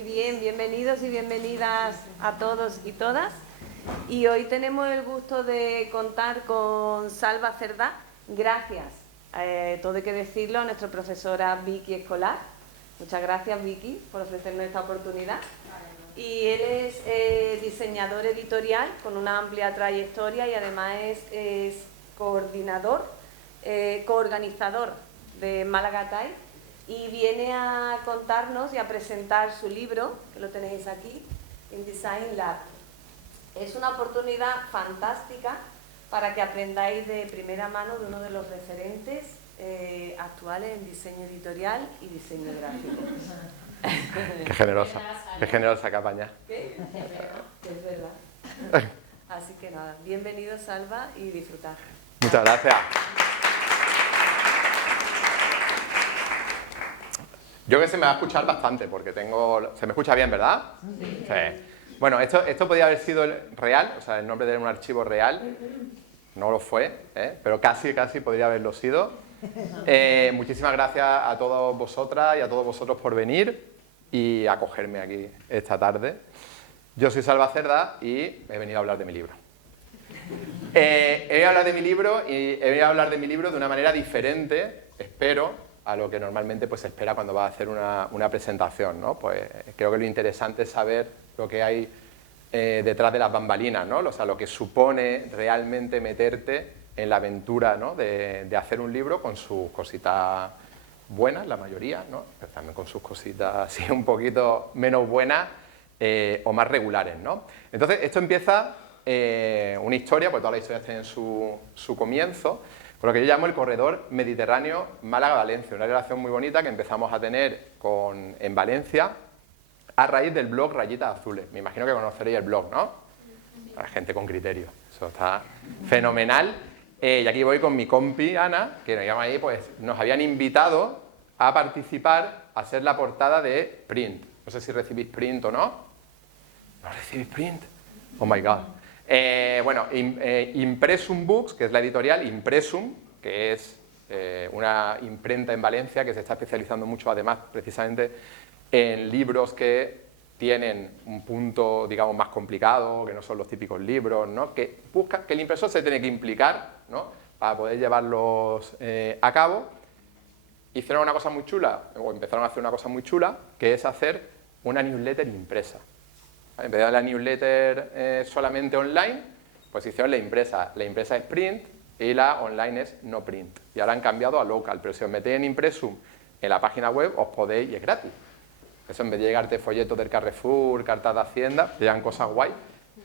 Muy bien, bienvenidos y bienvenidas a todos y todas. Y hoy tenemos el gusto de contar con Salva Cerdá. Gracias, todo hay que decirlo, a nuestra profesora Vicky Escolar. Muchas gracias, Vicky, por ofrecernos esta oportunidad. Y él es diseñador editorial con una amplia trayectoria y además es coordinador, coorganizador de Málaga Time, y viene a contarnos y a presentar su libro, que lo tenéis aquí, InDesign Lab. Es una oportunidad fantástica para que aprendáis de primera mano de uno de los referentes actuales en diseño editorial y diseño gráfico. Qué generosa campaña. ¿Qué? Que es verdad. Así que nada, bienvenido Salva y disfrutad. Muchas gracias. Yo creo que se me va a escuchar bastante porque tengo... ¿Se me escucha bien, verdad? Sí. Bueno, esto podía haber sido real, o sea, el nombre de un archivo real. No lo fue, pero casi podría haberlo sido. Muchísimas gracias a todas vosotras y a todos vosotros por venir y acogerme aquí esta tarde. Yo soy Salva Cerdá y he venido a hablar de mi libro. He venido a hablar de mi libro y he venido a hablar de mi libro de una manera diferente, espero, a lo que normalmente pues, se espera cuando va a hacer una presentación, ¿no? Pues creo que lo interesante es saber lo que hay detrás de las bambalinas, ¿no? O sea, lo que supone realmente meterte en la aventura, ¿no? de hacer un libro con sus cositas buenas, la mayoría, ¿no? Pero también con sus cositas así un poquito menos buenas o más regulares, ¿no? Entonces, esto empieza una historia, pues todas las historias tienen su comienzo, por lo que yo llamo el corredor mediterráneo Málaga-Valencia, una relación muy bonita que empezamos a tener en Valencia a raíz del blog Rayitas Azules. Me imagino que conoceréis el blog, ¿no? Para gente con criterio, eso está fenomenal. Y aquí voy con mi compi Ana, que nos llama ahí, pues nos habían invitado a participar, a ser la portada de Print. No sé si recibís Print o no. ¿No recibís Print? Oh my God. Bueno, Impresum Books, que es la editorial Impresum, que es una imprenta en Valencia que se está especializando mucho, además, precisamente en libros que tienen un punto, digamos, más complicado, que no son los típicos libros, ¿no? Que busca que el impresor se tiene que implicar, ¿no? Para poder llevarlos a cabo. Hicieron una cosa muy chula, o empezaron a hacer una cosa muy chula, que es hacer una newsletter impresa. En vez de la newsletter solamente online, pues hicieron la impresa. La impresa es print y la online es no print. Y ahora han cambiado a local, pero si os metéis en Impresum en la página web, os podéis, y es gratis. Eso en vez de llegarte folletos del Carrefour, cartas de Hacienda, te llegan cosas guay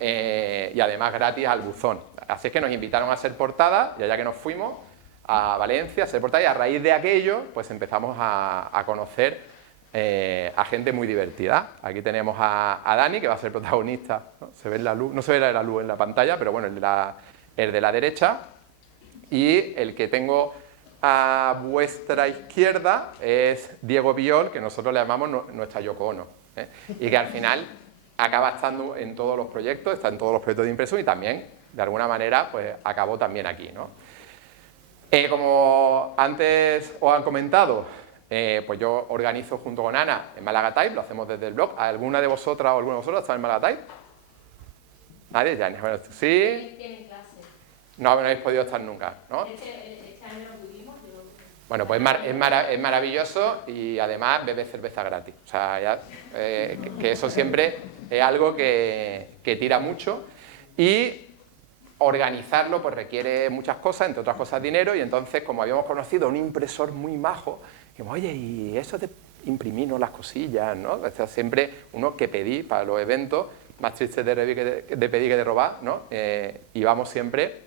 y además gratis al buzón. Así es que nos invitaron a ser portada y allá que nos fuimos a Valencia a ser portada y a raíz de aquello pues empezamos a conocer a gente muy divertida. Aquí tenemos a Dani, que va a ser protagonista, ¿no? Se ve la luz, no se ve la luz en la pantalla, pero bueno, el de la derecha. Y el que tengo a vuestra izquierda es Diego Biol, que nosotros le llamamos nuestra Yoko Ono, y que al final acaba estando en todos los proyectos, está en todos los proyectos de Impresum y también, de alguna manera, pues acabó también aquí, ¿no? Como antes os han comentado, pues yo organizo junto con Ana en Málaga Type, lo hacemos desde el blog. ¿Alguna de vosotras o alguno de vosotros está en Málaga Type? ¿Nadie? Ya, bueno, ¿sí? Tienen clase. No habéis podido estar nunca, ¿no? Este año lo pudimos, pero... Bueno, pues es maravilloso y además bebe cerveza gratis. O sea, ya, que eso siempre es algo que tira mucho y organizarlo pues requiere muchas cosas, entre otras cosas dinero, y entonces como habíamos conocido a un impresor muy majo, dijimos, oye, y eso de imprimirnos las cosillas, ¿no? Esto es siempre uno que pedí para los eventos, más tristes de pedir que de robar, ¿no? Y vamos siempre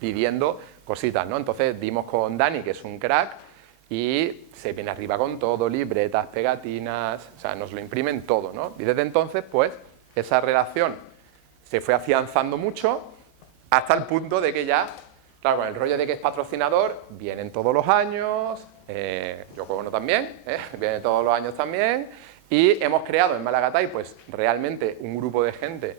pidiendo cositas, ¿no? Entonces dimos con Dani, que es un crack, y se viene arriba con todo, libretas, pegatinas, o sea, nos lo imprimen todo, ¿no? Y desde entonces, pues, esa relación se fue afianzando mucho hasta el punto de que ya, claro, con el rollo de que es patrocinador, vienen todos los años, Yoko Ono también, viene todos los años también, y hemos creado en Málaga Type, pues, realmente un grupo de gente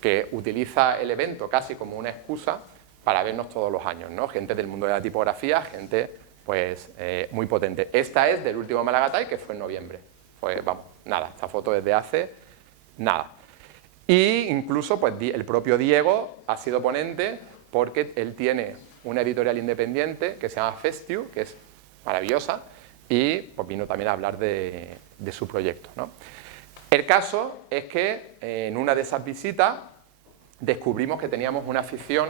que utiliza el evento casi como una excusa para vernos todos los años, ¿no? Gente del mundo de la tipografía, gente pues muy potente. Esta es del último Málaga Type, que fue en noviembre. Pues vamos, nada, esta foto es de hace nada. Y incluso pues, el propio Diego ha sido ponente porque él tiene una editorial independiente que se llama Festiu, que es maravillosa, y pues, vino también a hablar de su proyecto, ¿no? El caso es que en una de esas visitas descubrimos que teníamos una afición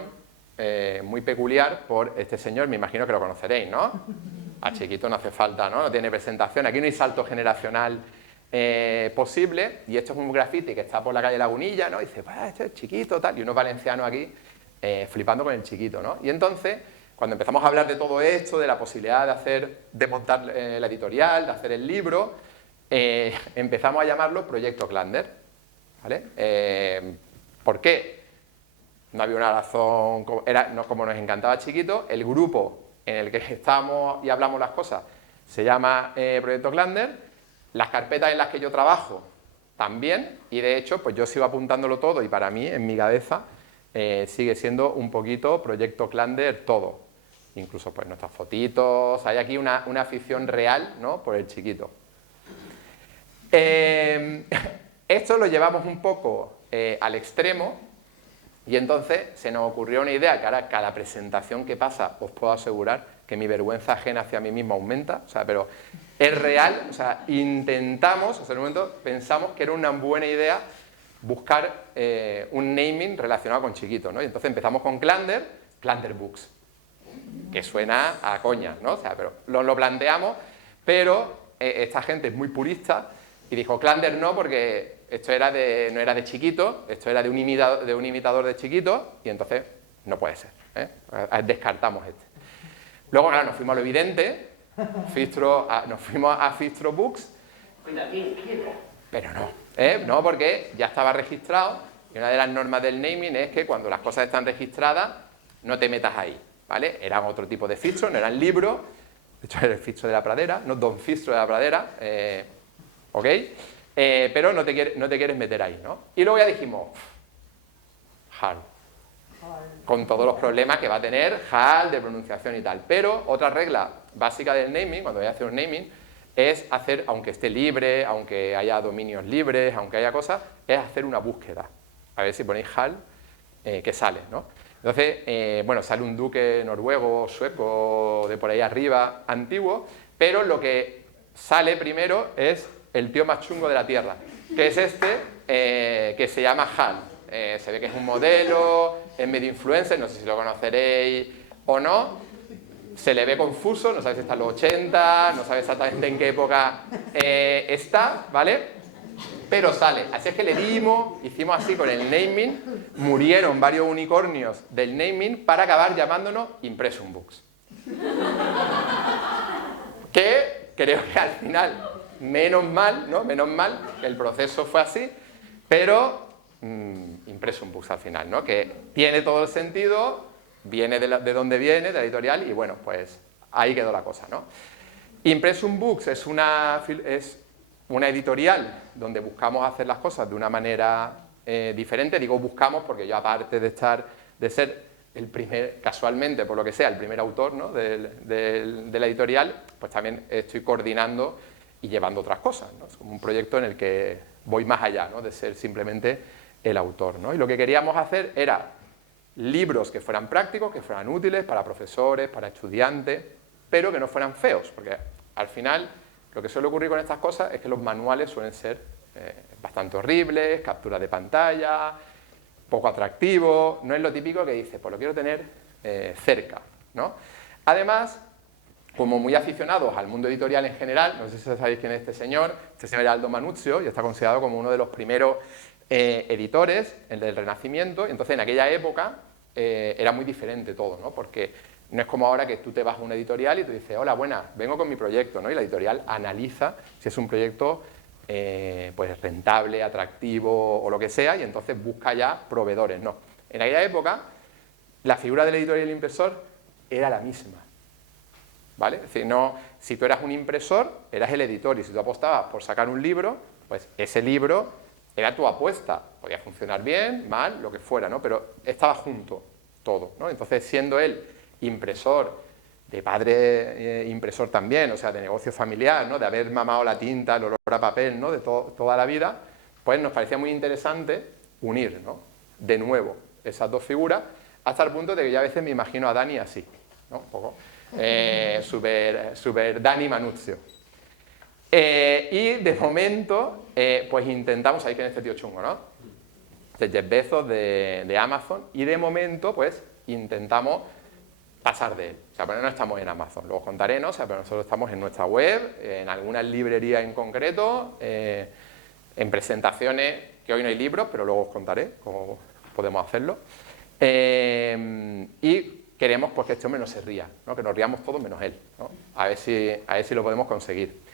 muy peculiar por este señor, me imagino que lo conoceréis, ¿no? A Chiquito no hace falta, ¿no? No tiene presentación, aquí no hay salto generacional posible, y esto es un graffiti que está por la calle Lagunilla, ¿no? Y dice, pues este es Chiquito, tal, y unos valencianos aquí flipando con el Chiquito, ¿no? Y entonces, cuando empezamos a hablar de todo esto, de la posibilidad de montar la editorial, de hacer el libro, empezamos a llamarlo Proyecto Clander, ¿vale? ¿Por qué? No había una razón, como nos encantaba Chiquito, el grupo en el que estamos y hablamos las cosas se llama Proyecto Clander, las carpetas en las que yo trabajo también, y de hecho pues yo sigo apuntándolo todo y para mí, en mi cabeza, sigue siendo un poquito Proyecto Clander todo, incluso pues nuestras fotitos, hay aquí una afición real, ¿no? Por el Chiquito. Esto lo llevamos un poco al extremo. Y entonces se nos ocurrió una idea que ahora cada presentación que pasa os puedo asegurar que mi vergüenza ajena hacia mí mismo aumenta, o sea, pero es real, o sea, intentamos, o sea, en un momento pensamos que era una buena idea buscar un naming relacionado con Chiquito, ¿no? Y entonces empezamos con Clander Books, que suena a coña, ¿no? O sea, pero lo planteamos, pero esta gente es muy purista y dijo Clander no porque esto no era de Chiquito, esto era de un imitador de Chiquito, y entonces no puede ser, ¿eh? Descartamos este. Luego, claro, nos fuimos a lo evidente, nos fuimos a Fistro Books, pero no, no, porque ya estaba registrado, y una de las normas del naming es que cuando las cosas están registradas, no te metas ahí, ¿vale? Eran otro tipo de Fistro, no eran libros, de hecho era el Fistro de la Pradera, no Don Fistro de la Pradera, ¿ok? Pero no te quieres meter ahí, ¿no? Y luego ya dijimos, HAL, con todos los problemas que va a tener HAL de pronunciación y tal. Pero otra regla básica del naming, cuando voy a hacer un naming, es hacer, aunque esté libre, aunque haya dominios libres, aunque haya cosas, es hacer una búsqueda. A ver si ponéis HAL, que sale, ¿no? Entonces, bueno, sale un duque noruego, sueco, de por ahí arriba, antiguo, pero lo que sale primero es el tío más chungo de la Tierra, que es este, que se llama HAL. Se ve que es un modelo, es medio influencer, no sé si lo conoceréis o no. Se le ve confuso, no sabe si está en los 80, no sabe exactamente en qué época está, ¿vale? Pero sale. Así es que hicimos así con el naming, murieron varios unicornios del naming para acabar llamándonos Impressum Books. Que creo que al final, menos mal, ¿no? Menos mal que el proceso fue así, pero Impressum Books al final, ¿no? Que tiene todo el sentido, viene de donde viene, de la editorial, y bueno, pues ahí quedó la cosa, ¿no? Impressum Books es una editorial donde buscamos hacer las cosas de una manera diferente. Digo buscamos porque yo, aparte de ser el primer, casualmente, por lo que sea, el primer autor, ¿no? de la editorial, pues también estoy coordinando y llevando otras cosas, ¿no? Es como un proyecto en el que voy más allá, ¿no? De ser simplemente el autor, ¿no? Y lo que queríamos hacer era libros que fueran prácticos, que fueran útiles para profesores, para estudiantes, pero que no fueran feos, porque al final lo que suele ocurrir con estas cosas es que los manuales suelen ser bastante horribles, capturas de pantalla, poco atractivos, no es lo típico que dices, pues lo quiero tener cerca, ¿no? Además, como muy aficionados al mundo editorial en general, no sé si sabéis quién es este señor era Aldo Manuzio, y está considerado como uno de los primeros editores del Renacimiento, y entonces en aquella época era muy diferente todo, ¿no? Porque no es como ahora que tú te vas a una editorial y tú dices, hola, buenas, vengo con mi proyecto, ¿no? Y la editorial analiza si es un proyecto pues rentable, atractivo o lo que sea, y entonces busca ya proveedores, no. En aquella época, la figura del editor y el impresor era la misma, ¿vale? Es decir, no, si tú eras un impresor, eras el editor, y si tú apostabas por sacar un libro, pues ese libro era tu apuesta. Podía funcionar bien, mal, lo que fuera, ¿no? Pero estaba junto todo, ¿no? Entonces, siendo él impresor, de padre impresor también, o sea, de negocio familiar, ¿no? De haber mamado la tinta, el olor a papel, ¿no? De toda la vida, pues nos parecía muy interesante unir, ¿no? De nuevo esas dos figuras, hasta el punto de que ya a veces me imagino a Dani así, ¿no? Un poco, super Dani Manuzio. Y de momento, pues intentamos, ahí que en este tío chungo, ¿no? De Jeff Bezos, de Amazon, y de momento, pues, intentamos pasar de él. O sea, pero no estamos en Amazon, luego os contaré, ¿no? O sea, pero nosotros estamos en nuestra web, en algunas librerías en concreto, en presentaciones, que hoy no hay libros, pero luego os contaré cómo podemos hacerlo. Y queremos pues, que este hombre no se ría, ¿no? Que nos riamos todos menos él, ¿no? A ver si lo podemos conseguir.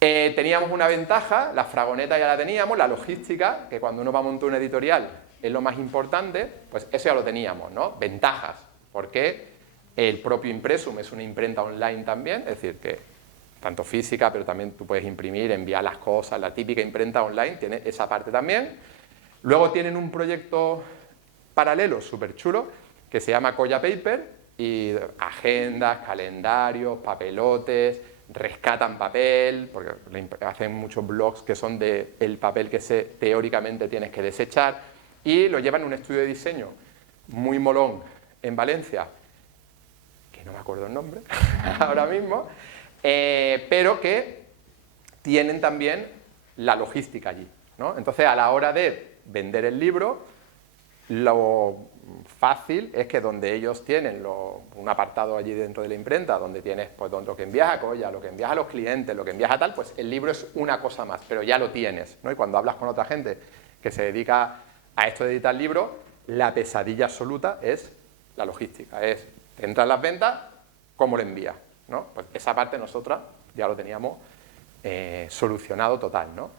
Teníamos una ventaja, la fragoneta ya la teníamos, la logística, que cuando uno va a montar una editorial es lo más importante, pues eso ya lo teníamos, ¿no? Ventajas, porque el propio Impresum es una imprenta online también, es decir, que tanto física, pero también tú puedes imprimir, enviar las cosas, la típica imprenta online tiene esa parte también. Luego tienen un proyecto paralelo súper chulo que se llama Colla Paper, y agendas, calendarios, papelotes, rescatan papel, porque hacen muchos blogs que son del papel que teóricamente tienes que desechar, y lo llevan a un estudio de diseño muy molón en Valencia, que no me acuerdo el nombre ahora mismo, pero que tienen también la logística allí, ¿no? Entonces, a la hora de vender el libro, lo fácil es que donde ellos tienen un apartado allí dentro de la imprenta, donde tienes pues, lo que envías a Colla, lo que envías a los clientes, lo que envías a tal, pues el libro es una cosa más, pero ya lo tienes, ¿no? Y cuando hablas con otra gente que se dedica a esto de editar libros, la pesadilla absoluta es la logística, es entrar en las ventas, ¿cómo lo envías? ¿No? Pues esa parte nosotras ya lo teníamos solucionado total, ¿no?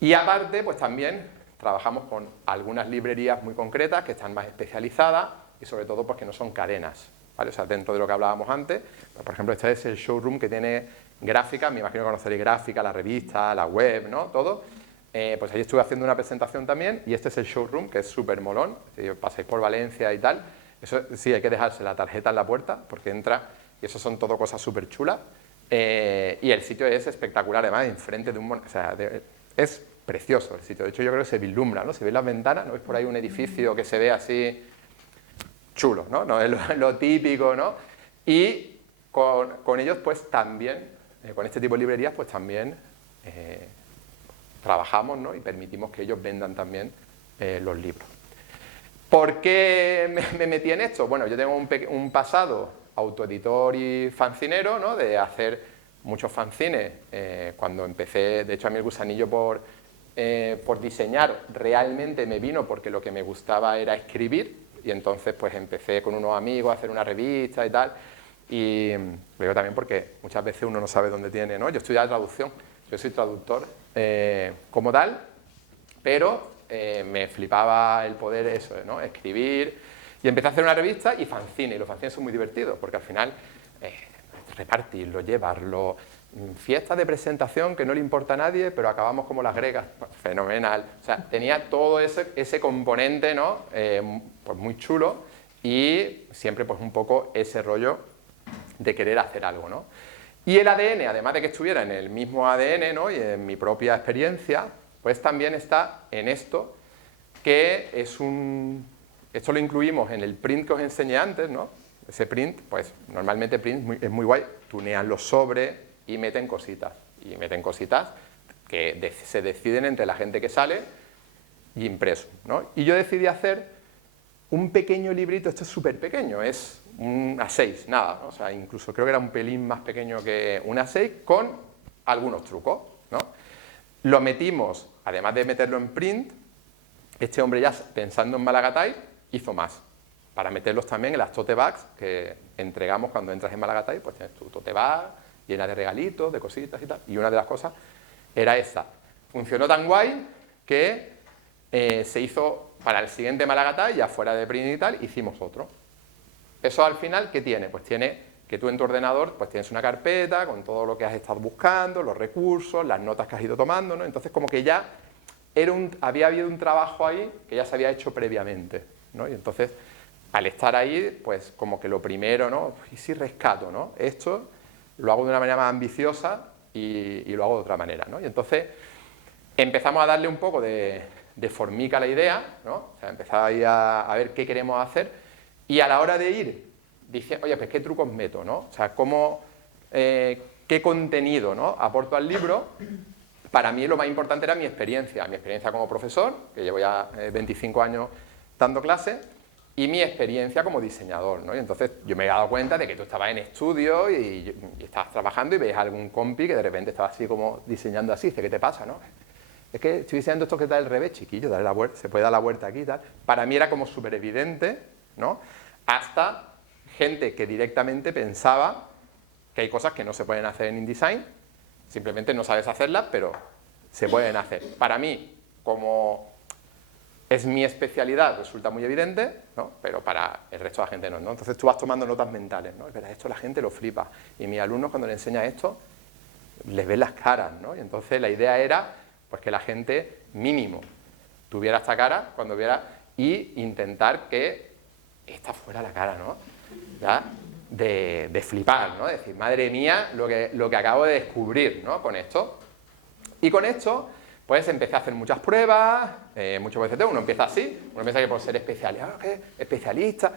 Y aparte, pues también trabajamos con algunas librerías muy concretas que están más especializadas y sobre todo porque no son cadenas, ¿vale? O sea, dentro de lo que hablábamos antes, pues, por ejemplo, este es el showroom que tiene gráfica, me imagino que conoceréis gráfica, la revista, la web, ¿no? Todo. Pues ahí estuve haciendo una presentación también y este es el showroom, que es súper molón, si pasáis por Valencia y tal, eso sí, hay que dejarse la tarjeta en la puerta porque entra y eso son todo cosas súper chulas y el sitio es espectacular, además, enfrente de un... O sea, es precioso el sitio, de hecho yo creo que se vislumbra, ¿no? Si veis las ventanas, ¿no? Veis por ahí un edificio que se ve así chulo, ¿no? No es lo típico, ¿no? Y con ellos pues también, con este tipo de librerías pues también trabajamos, ¿no? Y permitimos que ellos vendan también los libros. ¿Por qué me metí en esto? Bueno, yo tengo un pasado autoeditor y fancinero, ¿no? De hacer muchos fanzines. Cuando empecé, de hecho a mí el gusanillo por diseñar realmente me vino porque lo que me gustaba era escribir y entonces pues empecé con unos amigos a hacer una revista y tal y luego también porque muchas veces uno no sabe dónde tiene, ¿no? Yo estudiaba traducción, yo soy traductor como tal, pero me flipaba el poder eso, ¿no? Escribir y empecé a hacer una revista y fanzine, y los fanzines son muy divertidos porque al final repartirlo, llevarlo, fiestas de presentación que no le importa a nadie, pero acabamos como las gregas, pues, fenomenal. O sea, tenía todo ese componente, ¿no? Pues muy chulo y siempre pues un poco ese rollo de querer hacer algo, ¿no? Y el ADN, además de que estuviera en el mismo ADN, ¿no? Y en mi propia experiencia, pues también está en esto, que es esto lo incluimos en el print que os enseñé antes, ¿no? Ese print, pues normalmente print es muy guay, tunean los sobres y meten cositas que se deciden entre la gente que sale y impreso, ¿no? Y yo decidí hacer un pequeño librito, esto es súper pequeño, es un A6, nada, ¿no? O sea, incluso creo que era un pelín más pequeño que un A6 con algunos trucos, ¿no? Lo metimos, además de meterlo en print, este hombre ya pensando en Malagatay hizo más, para meterlos también en las tote bags que entregamos cuando entras en Malagatay, pues tienes tu tote bag llena de regalitos, de cositas y tal, y una de las cosas era esta. Funcionó tan guay que se hizo para el siguiente Malagatay, ya fuera de print y tal, hicimos otro. Eso al final, ¿qué tiene? Pues tiene que tú en tu ordenador pues tienes una carpeta con todo lo que has estado buscando, los recursos, las notas que has ido tomando, ¿no? Entonces como que ya había habido un trabajo ahí que ya se había hecho previamente, ¿no? Y entonces al estar ahí, pues como que lo primero, ¿no? ¿Y si rescato, no? Esto lo hago de una manera más ambiciosa y lo hago de otra manera, ¿no? Y entonces empezamos a darle un poco de formica a la idea, ¿no? O sea, empezar ahí a ver qué queremos hacer y a la hora de ir, dice, oye, pues qué trucos meto, ¿no? O sea, qué contenido, ¿no? aporto al libro. Para mí lo más importante era mi experiencia como profesor, que llevo ya 25 años dando clases, y mi experiencia como diseñador, ¿no? Y entonces yo me he dado cuenta de que tú estabas en estudio y estabas trabajando y ves a algún compi que de repente estaba así como diseñando así, dice, ¿qué te pasa, no? Es que estoy diseñando esto que está al revés, chiquillo, dale la vuelta, se puede dar la vuelta aquí y tal. Para mí era como súper evidente, ¿no? Hasta gente que directamente pensaba que hay cosas que no se pueden hacer en InDesign, simplemente no sabes hacerlas, pero se pueden hacer. Para mí, como es mi especialidad, resulta muy evidente, ¿no? Pero para el resto de la gente no, ¿no? Entonces tú vas tomando notas mentales, ¿no? Es verdad, esto la gente lo flipa. Y mis alumnos cuando les enseña esto, les ven las caras, ¿no? Y entonces la idea era pues, que la gente mínimo tuviera esta cara cuando viera y intentar que esta fuera la cara, ¿no? ¿Ya? De flipar, ¿no? De decir, madre mía, lo que acabo de descubrir, ¿no? Con esto. Y con esto, pues empecé a hacer muchas pruebas, muchas veces uno empieza así, uno piensa que por ser especialista,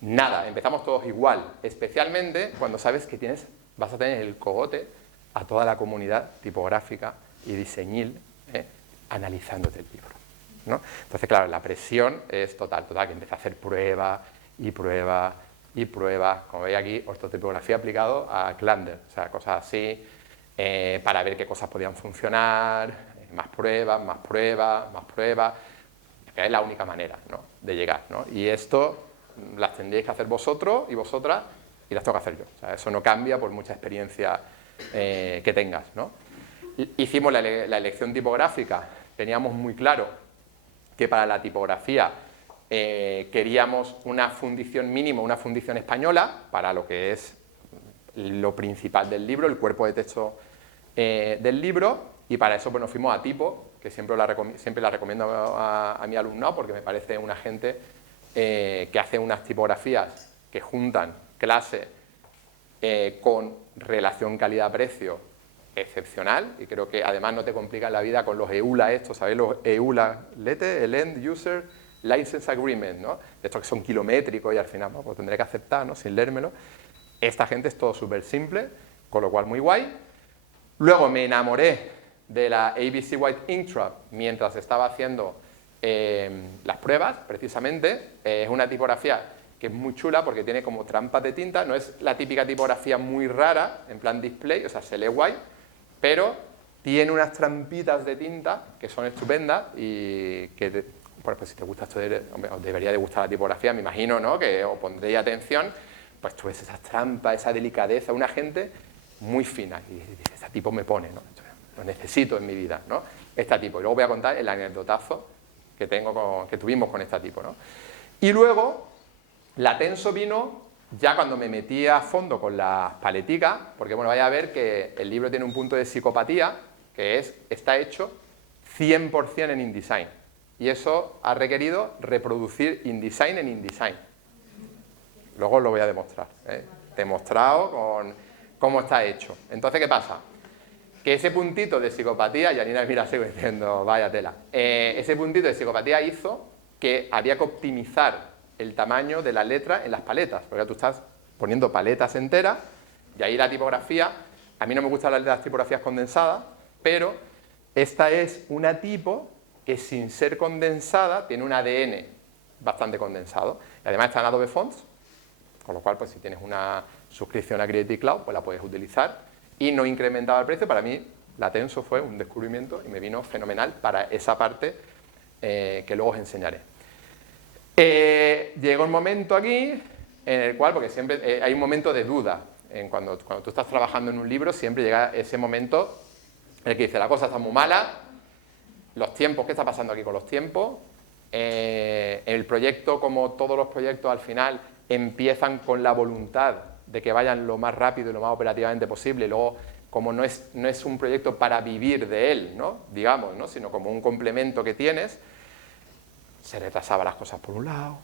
nada, empezamos todos igual, especialmente cuando sabes que vas a tener el cogote a toda la comunidad tipográfica y diseñil analizándote el libro, ¿no? Entonces, claro, la presión es total, que empecé a hacer pruebas y pruebas y pruebas, como veis aquí, ortotipografía aplicado a Clander, o sea, cosas así, para ver qué cosas podían funcionar, más pruebas, más pruebas, más pruebas, que es la única manera, ¿no? De llegar, ¿no? Y esto las tendréis que hacer vosotros y vosotras y las tengo que hacer yo, o sea, eso no cambia por mucha experiencia que tengas, ¿no? Hicimos la elección tipográfica, teníamos muy claro que para la tipografía queríamos una fundición mínimo, una fundición española, para lo que es lo principal del libro, el cuerpo de texto del libro, y para eso pues, nos fuimos a Tipo, que siempre la recomiendo a mi alumnado, porque me parece una gente que hace unas tipografías que juntan clase con relación calidad-precio excepcional, y creo que además no te complican la vida con los EULA estos, ¿sabéis? Los EULA, el End User License Agreement, ¿no? De estos que son kilométricos y al final pues tendré que aceptar, ¿no? Sin leérmelo. Esta gente es todo súper simple, con lo cual muy guay. Luego me enamoré de la ABC White Ink Trap mientras estaba haciendo las pruebas, precisamente. Es una tipografía que es muy chula porque tiene como trampas de tinta, no es la típica tipografía muy rara, en plan display, o sea, se lee guay, pero tiene unas trampitas de tinta que son estupendas y que, bueno, pues si te gusta esto, os debería de gustar la tipografía, me imagino, ¿no? Que os pondréis atención, pues tú ves esas trampas, esa delicadeza, una gente muy fina, y dices, este tipo me pone, ¿no? Lo necesito en mi vida, ¿no? Este tipo, y luego voy a contar el anecdotazo que tuvimos con este tipo, ¿no? Y luego, la Tenso vino ya cuando me metí a fondo con las paleticas, porque bueno, vais a ver que el libro tiene un punto de psicopatía, que está hecho 100% en InDesign. Y eso ha requerido reproducir InDesign en InDesign. Luego os lo voy a demostrar, ¿eh? Demostrado con cómo está hecho. Entonces, ¿qué pasa? Que ese puntito de psicopatía, Janina, mira, sigo diciendo, vaya tela, ese puntito de psicopatía hizo que había que optimizar el tamaño de la letra en las paletas, porque tú estás poniendo paletas enteras, y ahí la tipografía, a mí no me gustan las tipografías condensadas, pero esta es una tipo que sin ser condensada tiene un ADN bastante condensado, y además está en Adobe Fonts, con lo cual pues si tienes una suscripción a Creative Cloud, pues la puedes utilizar, y no incrementaba el precio. Para mí la Tenso fue un descubrimiento y me vino fenomenal para esa parte que luego os enseñaré. Llegó un momento aquí en el cual, porque siempre hay un momento de duda, cuando tú estás trabajando en un libro siempre llega ese momento en el que dice, la cosa está muy mala, los tiempos, ¿qué está pasando aquí con los tiempos? El proyecto, como todos los proyectos al final, empiezan con la voluntad de que vayan lo más rápido y lo más operativamente posible, y luego como no es un proyecto para vivir de él, ¿no? Digamos, ¿no? Sino como un complemento que tienes, se retrasaban las cosas por un lado,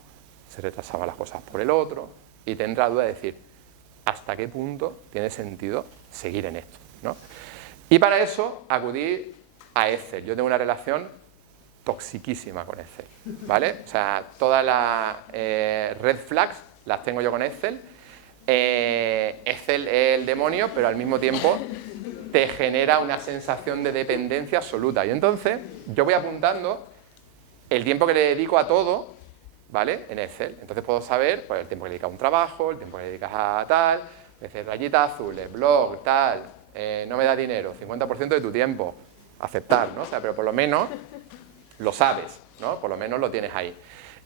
se retrasaban las cosas por el otro, y te entra la duda de decir, ¿hasta qué punto tiene sentido seguir en esto, ¿no? Y para eso acudí a Excel. Yo tengo una relación toxiquísima con Excel, ¿vale? O sea, todas las red flags las tengo yo con Excel. Excel es el demonio, pero al mismo tiempo te genera una sensación de dependencia absoluta. Y entonces yo voy apuntando el tiempo que le dedico a todo, ¿vale? En Excel. Entonces puedo saber pues, el tiempo que le dedicas a un trabajo, el tiempo que le dedicas a tal, rayitas azules, blog, tal, no me da dinero, 50% de tu tiempo, aceptar, ¿no? O sea, pero por lo menos lo sabes, ¿no? Por lo menos lo tienes ahí.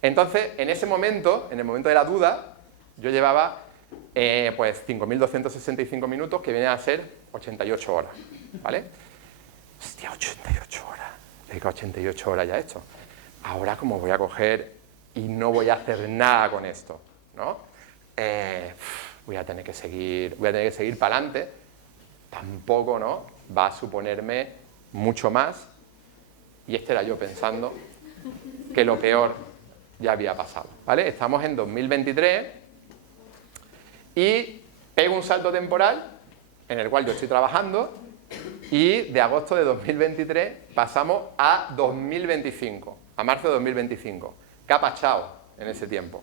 Entonces, en ese momento, en el momento de la duda, yo llevaba pues 5.265 minutos, que vienen a ser 88 horas, ¿vale? Hostia, 88 horas. He dedicado 88 horas ya a esto. Ahora, ¿cómo voy a coger y no voy a hacer nada con esto, ¿no? Voy a tener que seguir para adelante. Tampoco, ¿no? Va a suponerme mucho más. Y este era yo pensando que lo peor ya había pasado, ¿vale? Estamos en 2023 y pego un salto temporal en el cual yo estoy trabajando y de agosto de 2023 pasamos a 2025, a marzo de 2025. ¿Qué ha pasado en ese tiempo?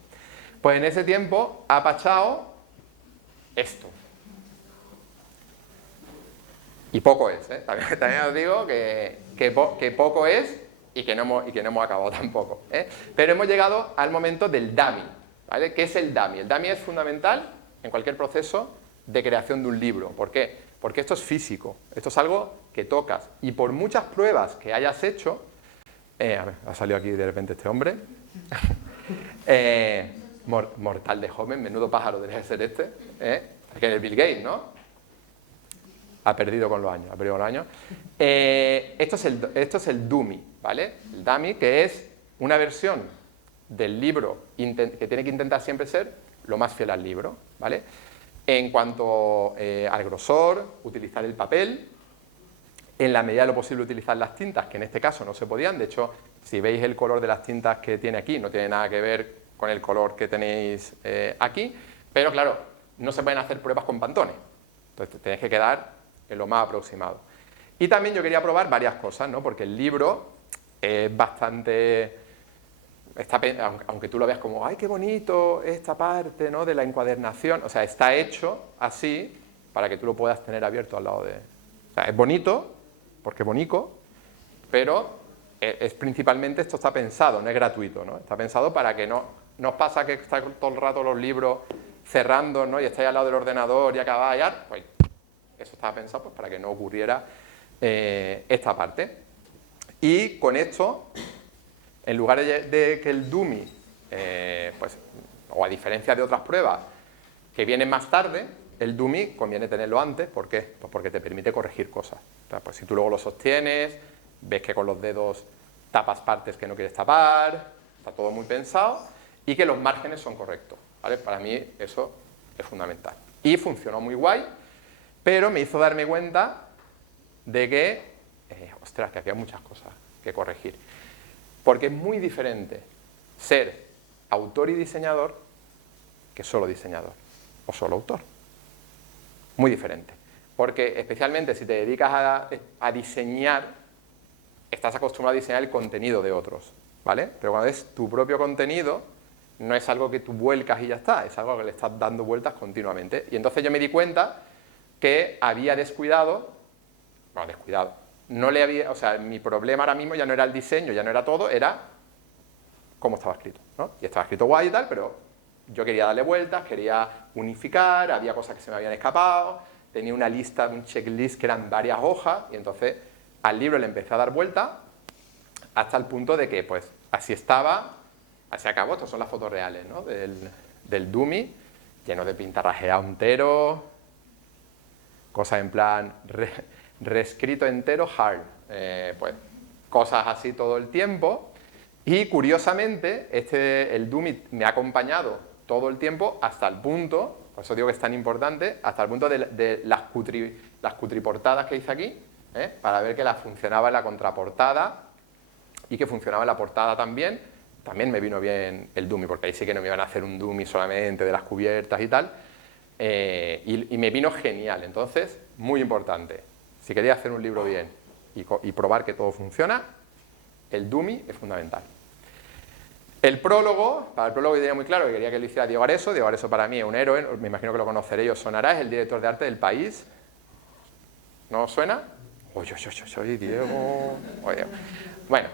Pues en ese tiempo ha pasado esto. Y poco es, ¿eh? También os digo que poco es y que no hemos acabado tampoco, ¿eh? Pero hemos llegado al momento del dummy, ¿vale? ¿Qué es el dummy? El dummy es fundamental en cualquier proceso de creación de un libro. ¿Por qué? Porque esto es físico, esto es algo que tocas. Y por muchas pruebas que hayas hecho... a ver, ha salido aquí de repente este hombre. Mortal de joven, menudo pájaro debería ser este, ¿eh? Que es Bill Gates, ¿no? Ha perdido con los años, esto es el dummy, ¿vale? El dummy, que es una versión del libro que tiene que intentar siempre ser lo más fiel al libro, ¿vale? En cuanto al grosor, utilizar el papel, en la medida de lo posible utilizar las tintas, que en este caso no se podían. De hecho, si veis el color de las tintas que tiene aquí, no tiene nada que ver con el color que tenéis aquí, pero claro, no se pueden hacer pruebas con Pantone. Entonces tenéis que quedar en lo más aproximado. Y también yo quería probar varias cosas, ¿no? Porque el libro es bastante... aunque tú lo veas como, ¡ay, qué bonito esta parte, ¿no? De la encuadernación! O sea, está hecho así para que tú lo puedas tener abierto al lado de... O sea, es bonito, porque es bonito, pero es principalmente esto está pensado, no es gratuito, ¿no? Está pensado para que no os pasa que está todo el rato los libros cerrando, ¿no? Y estáis al lado del ordenador y acabáis, pues eso estaba pensado pues, para que no ocurriera esta parte. Y con esto, en lugar de que el dummy, pues, o a diferencia de otras pruebas que vienen más tarde, el dummy conviene tenerlo antes. ¿Por qué? Pues porque te permite corregir cosas. O sea, pues si tú luego lo sostienes, ves que con los dedos tapas partes que no quieres tapar, está todo muy pensado, y que los márgenes son correctos, ¿vale? Para mí eso es fundamental. Y funcionó muy guay, pero me hizo darme cuenta de que, ostras, que había muchas cosas que corregir. Porque es muy diferente ser autor y diseñador que solo diseñador o solo autor. Muy diferente. Porque especialmente si te dedicas a diseñar, estás acostumbrado a diseñar el contenido de otros, ¿vale? Pero cuando es tu propio contenido, no es algo que tú vuelcas y ya está, es algo que le estás dando vueltas continuamente. Y entonces yo me di cuenta que había descuidado, no le había, o sea, mi problema ahora mismo ya no era el diseño, ya no era todo, era cómo estaba escrito, ¿no? Y estaba escrito guay y tal, pero yo quería darle vueltas, quería unificar, había cosas que se me habían escapado, tenía una lista, un checklist que eran varias hojas, y entonces al libro le empecé a dar vuelta hasta el punto de que, pues, así estaba, así acabó. Estas son las fotos reales, ¿no? Del dummy, lleno de pintarrajeado entero, cosas en plan reescrito entero, hard, pues cosas así todo el tiempo. Y curiosamente, el dummy me ha acompañado todo el tiempo hasta el punto, por eso digo que es tan importante, hasta el punto de las cutriportadas que hice aquí, para ver que funcionaba en la contraportada y que funcionaba en la portada también, también me vino bien el dummy, porque ahí sí que no me iban a hacer un dummy solamente de las cubiertas y tal, y me vino genial. Entonces, muy importante, si quería hacer un libro bien y probar que todo funciona, el dummy es fundamental. El prólogo, para el prólogo yo tenía muy claro que quería que lo hiciera Diego Areso. Diego Areso para mí es un héroe, me imagino que lo conoceréis, os sonará, es el director de arte del País. ¿No os suena? Oye, Diego. Oye. Bueno,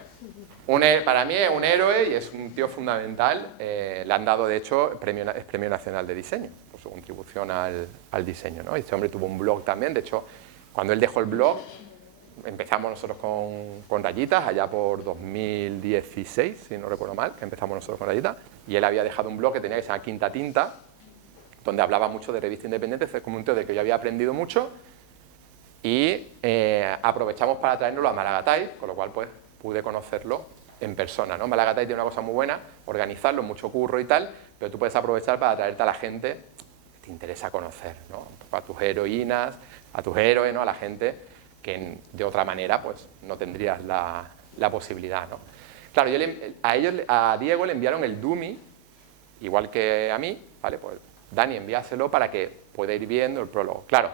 para mí es un héroe y es un tío fundamental. Le han dado, de hecho, es Premio Nacional de Diseño por su contribución al diseño, ¿no? Y este hombre tuvo un blog también. De hecho, cuando él dejó el blog, empezamos nosotros con Rayitas, allá por 2016, si no recuerdo mal, que empezamos nosotros con Rayitas, y él había dejado un blog que tenía que se llama Quinta Tinta, donde hablaba mucho de revista independiente. Es como un tío de que yo había aprendido mucho, y aprovechamos para traérnoslo a Malagatai, con lo cual pues pude conocerlo en persona, ¿no? Malagatai tiene una cosa muy buena, organizarlo, mucho curro y tal, pero tú puedes aprovechar para traerte a la gente que te interesa conocer, ¿no? A tus heroínas, a tus héroes, ¿no? A la gente que de otra manera pues no tendrías la posibilidad, ¿no? Claro, a Diego le enviaron el dummy, igual que a mí, ¿vale? Pues Dani, envíaselo para que pueda ir viendo el prólogo. Claro,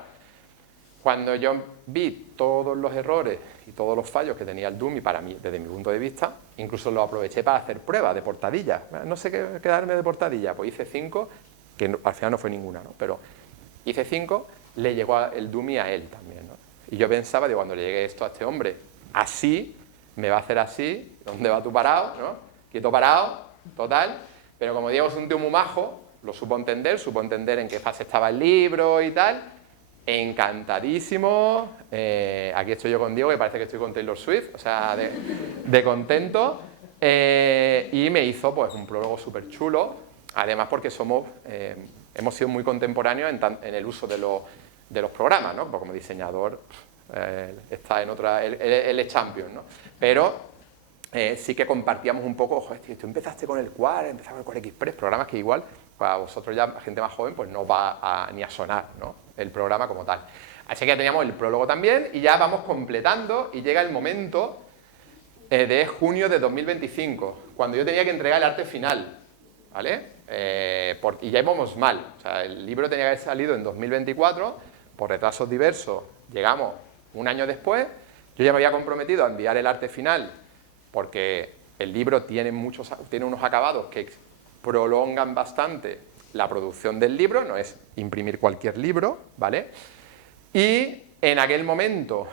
cuando yo vi todos los errores y todos los fallos que tenía el dummy para mí, desde mi punto de vista, incluso lo aproveché para hacer pruebas de portadilla. No sé qué quedarme de portadilla, pues hice 5, que al final no fue ninguna, ¿no? Pero hice 5, le llegó el dummy a él también, ¿no? Y yo pensaba, de cuando le llegue esto a este hombre, así, me va a hacer así, ¿dónde va tú parado? ¿No? Quieto parado, total. Pero como Diego es un tío muy majo, lo supo entender en qué fase estaba el libro y tal. Encantadísimo. Aquí estoy yo con Diego, que parece que estoy con Taylor Swift, o sea, de contento. Y me hizo pues un prólogo súper chulo, además porque hemos sido muy contemporáneos en el uso de los programas, ¿no? Pues como diseñador está en otra, él es champion, ¿no? Pero sí que compartíamos un poco, joder, tío, tú empezaste con el Quad, empezaste con el Core Express, programas que igual para vosotros ya, gente más joven, pues no va ni a sonar, ¿no? El programa como tal. Así que ya teníamos el prólogo también y ya vamos completando y llega el momento de junio de 2025, cuando yo tenía que entregar el arte final, ¿vale? Y ya íbamos mal, o sea, el libro tenía que haber salido en 2024, por retrasos diversos llegamos un año después. Yo ya me había comprometido a enviar el arte final porque el libro tiene unos acabados que prolongan bastante la producción del libro, no es imprimir cualquier libro, ¿vale? Y en aquel momento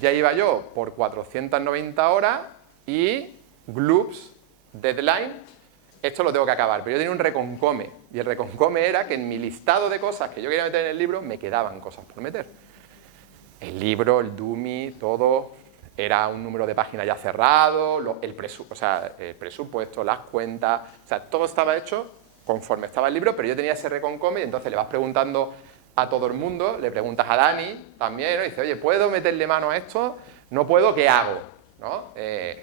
ya iba yo por 490 horas y gloops, deadline, esto lo tengo que acabar, pero yo tenía un reconcome, y el reconcome era que en mi listado de cosas que yo quería meter en el libro me quedaban cosas por meter. El libro, el dummy, todo era un número de páginas ya cerrado, el presupuesto, las cuentas, o sea, todo estaba hecho conforme estaba el libro, pero yo tenía ese reconcome y entonces le vas preguntando a todo el mundo, le preguntas a Dani también, ¿no? Y dice, oye, ¿puedo meterle mano a esto? No puedo, ¿qué hago? ¿No?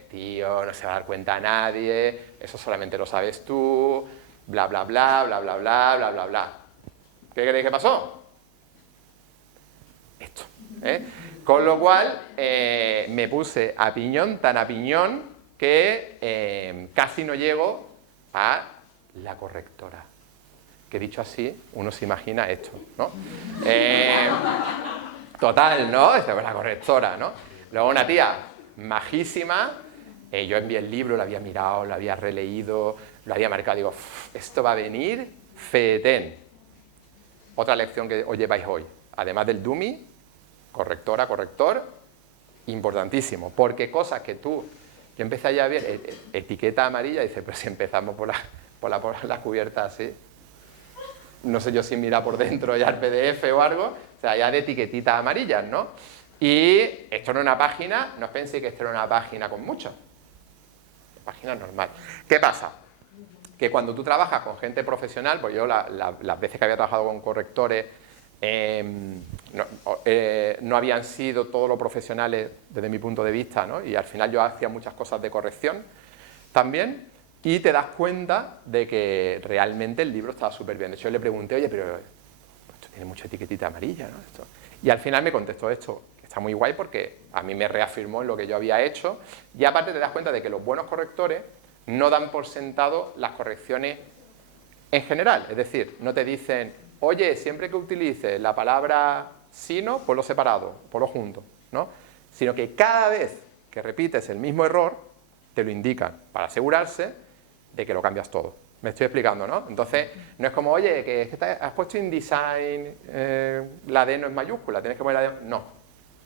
Tío, no se va a dar cuenta a nadie, eso solamente lo sabes tú, bla, bla, bla, bla, bla, bla, bla, bla, bla. ¿Qué creéis que pasó? Esto, ¿eh? Con lo cual, me puse a piñón, tan a piñón, que casi no llego a la correctora. Que dicho así, uno se imagina esto, ¿no? Total, ¿no? Esta es la correctora, ¿no? Luego una tía majísima, yo envié el libro, lo había mirado, lo había releído, lo había marcado, digo, esto va a venir fetén. Otra lección que os lleváis hoy, además del dummy, correctora, corrector, importantísimo, porque cosas que yo empecé ya a ver, etiqueta amarilla, dice, pero si empezamos por la cubierta así, no sé yo si mira por dentro ya el PDF o algo, o sea, ya de etiquetitas amarillas, ¿no? Y esto no es una página, no os penséis que esto era una página con mucho, página normal. ¿Qué pasa? Que cuando tú trabajas con gente profesional, pues yo las veces que había trabajado con correctores, no habían sido todos los profesionales desde mi punto de vista, ¿no? Y al final yo hacía muchas cosas de corrección también, y te das cuenta de que realmente el libro estaba súper bien. De hecho, yo le pregunté, oye, pero esto tiene mucha etiquetita amarilla, ¿no? Y al final me contestó esto, que está muy guay porque a mí me reafirmó en lo que yo había hecho, y aparte te das cuenta de que los buenos correctores no dan por sentado las correcciones en general. Es decir, no te dicen, oye, siempre que utilices la palabra sino, ponlo separado, ponlo junto, ¿no? Sino que cada vez que repites el mismo error, te lo indican para asegurarse de que lo cambias todo. Me estoy explicando, ¿no? Entonces, no es como, oye, que es que has puesto InDesign, la D no es mayúscula, tienes que poner la D. No,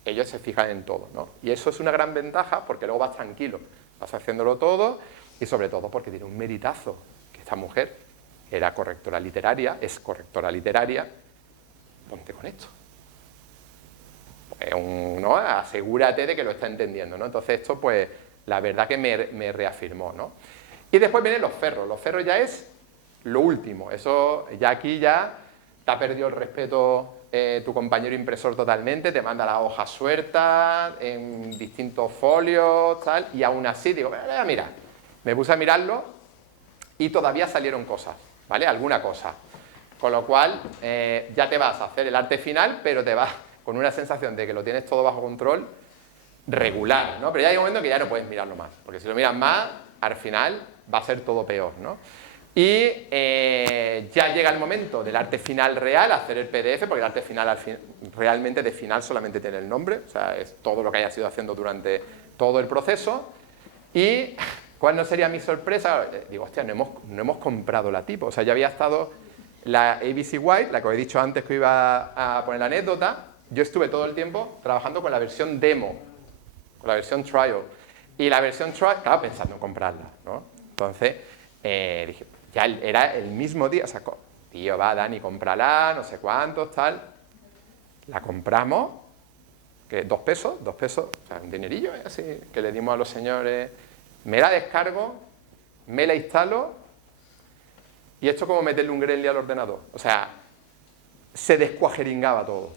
ellos se fijan en todo, ¿no? Y eso es una gran ventaja porque luego vas tranquilo, vas haciéndolo todo y sobre todo porque tiene un meritazo, que esta mujer era correctora literaria, es correctora literaria, ponte con esto. ¿No? Asegúrate de que lo está entendiendo, ¿no? Entonces esto, pues, la verdad que me reafirmó, ¿no? Y después vienen los ferros. Los ferros ya es lo último. Eso, ya aquí ya te ha perdido el respeto tu compañero impresor totalmente, te manda las hojas sueltas en distintos folios, tal, y aún así digo, mira, me puse a mirarlo y todavía salieron cosas, ¿vale? Alguna cosa. Con lo cual, ya te vas a hacer el arte final, pero te vas con una sensación de que lo tienes todo bajo control regular, ¿no? Pero ya hay un momento que ya no puedes mirarlo más, porque si lo miras más, al final va a ser todo peor, ¿no? Y ya llega el momento del arte final real, hacer el PDF, porque el arte final realmente de final solamente tiene el nombre, o sea, es todo lo que hayas ido haciendo durante todo el proceso. Y ¿cuál no sería mi sorpresa? Digo, hostia, no hemos comprado la tipo, o sea, ya había estado la ABC White, la que os he dicho antes que iba a poner la anécdota. Yo estuve todo el tiempo trabajando con la versión demo, con la versión trial. Y la versión trial, estaba pensando en comprarla, ¿no? Entonces, dije, ya era el mismo día, o sea, tío, va, Dani, cómprala, no sé cuántos, tal. La compramos, que 2 pesos, o sea, un dinerillo, así, que le dimos a los señores. Me la descargo, me la instalo, y esto como meterle un Gremlin al ordenador. O sea, se descuajeringaba todo.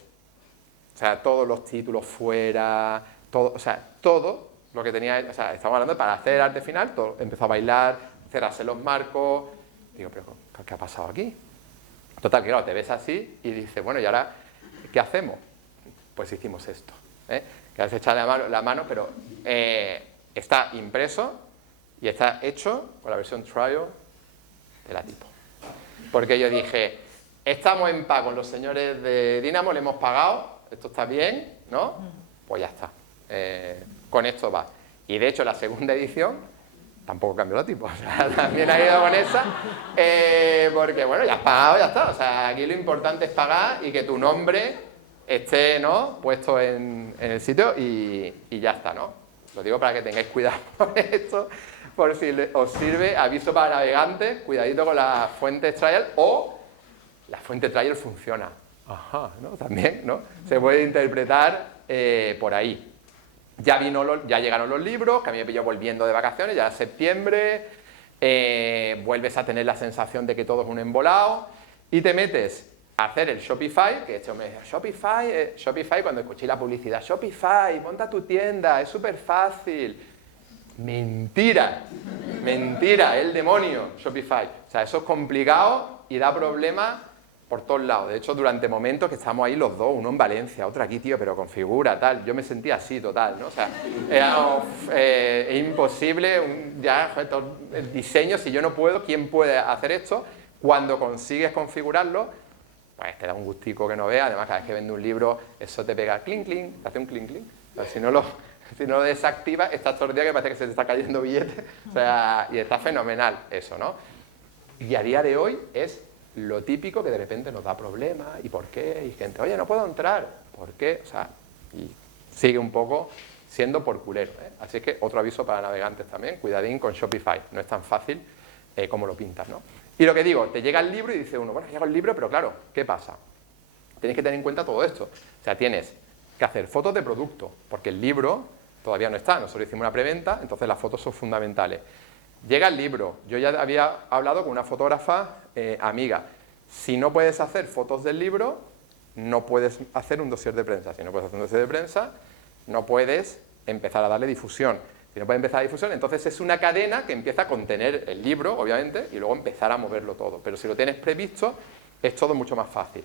O sea, todos los títulos fuera, todo, o sea, todo lo que tenía, o sea, estamos hablando de para hacer el arte final, todo, empezó a bailar, cerrarse los marcos. Digo, pero ¿qué ha pasado aquí? Total, que claro, te ves así y dices, bueno, ¿y ahora qué hacemos? Pues hicimos esto, que ahora se echa la mano, pero está impreso y está hecho con la versión trial de la tipo. Porque yo dije, estamos en paz con los señores de Dynamo, le hemos pagado, esto está bien, ¿no? Pues ya está, con esto va. Y de hecho la segunda edición tampoco cambió la tipo, o sea, también ha ido con esa, porque bueno, ya has pagado, ya está. O sea, aquí lo importante es pagar y que tu nombre esté, ¿no?, puesto en el sitio y ya está, ¿no? Lo digo para que tengáis cuidado con esto, por si os sirve, aviso para navegantes, cuidadito con las fuentes trial, o la fuente trial funciona. Ajá, ¿no? También, ¿no? Se puede interpretar por ahí. Ya llegaron los libros, que a mí me pilló volviendo de vacaciones, ya es septiembre, vuelves a tener la sensación de que todo es un embolado, y te metes a hacer el Shopify, que este hombre dice, Shopify, cuando escuché la publicidad, Shopify, monta tu tienda, es súper fácil. Mentira, mentira, el demonio, Shopify. O sea, eso es complicado y da problemas por todos lados. De hecho, durante momentos que estamos ahí los dos, uno en Valencia, otro aquí, tío, pero configura, tal. Yo me sentía así, total, ¿no? O sea, es imposible, ya, el diseño, si yo no puedo, ¿quién puede hacer esto? Cuando consigues configurarlo, pues te da un gustico que no veas. Además, cada vez que vende un libro, eso te pega clink, clink, te hace un clink, clink. O sea, si no lo desactivas, estás todo el día que parece que se te está cayendo billete. O sea, y está fenomenal eso, ¿no? Y a día de hoy es lo típico que de repente nos da problemas, ¿y por qué? Y gente, oye, no puedo entrar, ¿por qué? O sea, y sigue un poco siendo por culero, ¿eh? Así que otro aviso para navegantes también, cuidadín con Shopify, no es tan fácil como lo pintas, ¿no? Y lo que digo, te llega el libro y dice uno, bueno, llega el libro, pero claro, ¿qué pasa? Tienes que tener en cuenta todo esto, o sea, tienes que hacer fotos de producto, porque el libro todavía no está, nosotros hicimos una preventa, entonces las fotos son fundamentales. Llega el libro, yo ya había hablado con una fotógrafa amiga, si no puedes hacer fotos del libro, no puedes hacer un dossier de prensa, si no puedes hacer un dossier de prensa, no puedes empezar a darle difusión, si no puedes empezar a difusión, entonces es una cadena que empieza a contener el libro, obviamente, y luego empezar a moverlo todo, pero si lo tienes previsto, es todo mucho más fácil.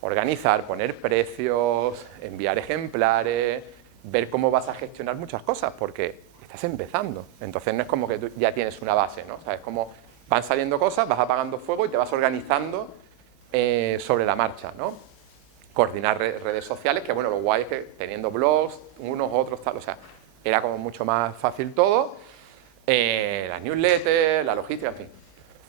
Organizar, poner precios, enviar ejemplares, ver cómo vas a gestionar muchas cosas, porque estás empezando. Entonces no es como que tú ya tienes una base, ¿no? O sea, es como van saliendo cosas, vas apagando fuego y te vas organizando sobre la marcha, ¿no? Coordinar redes sociales, que bueno, lo guay es que teniendo blogs, unos, otros, tal, o sea, era como mucho más fácil todo. Las newsletters, la logística, en fin.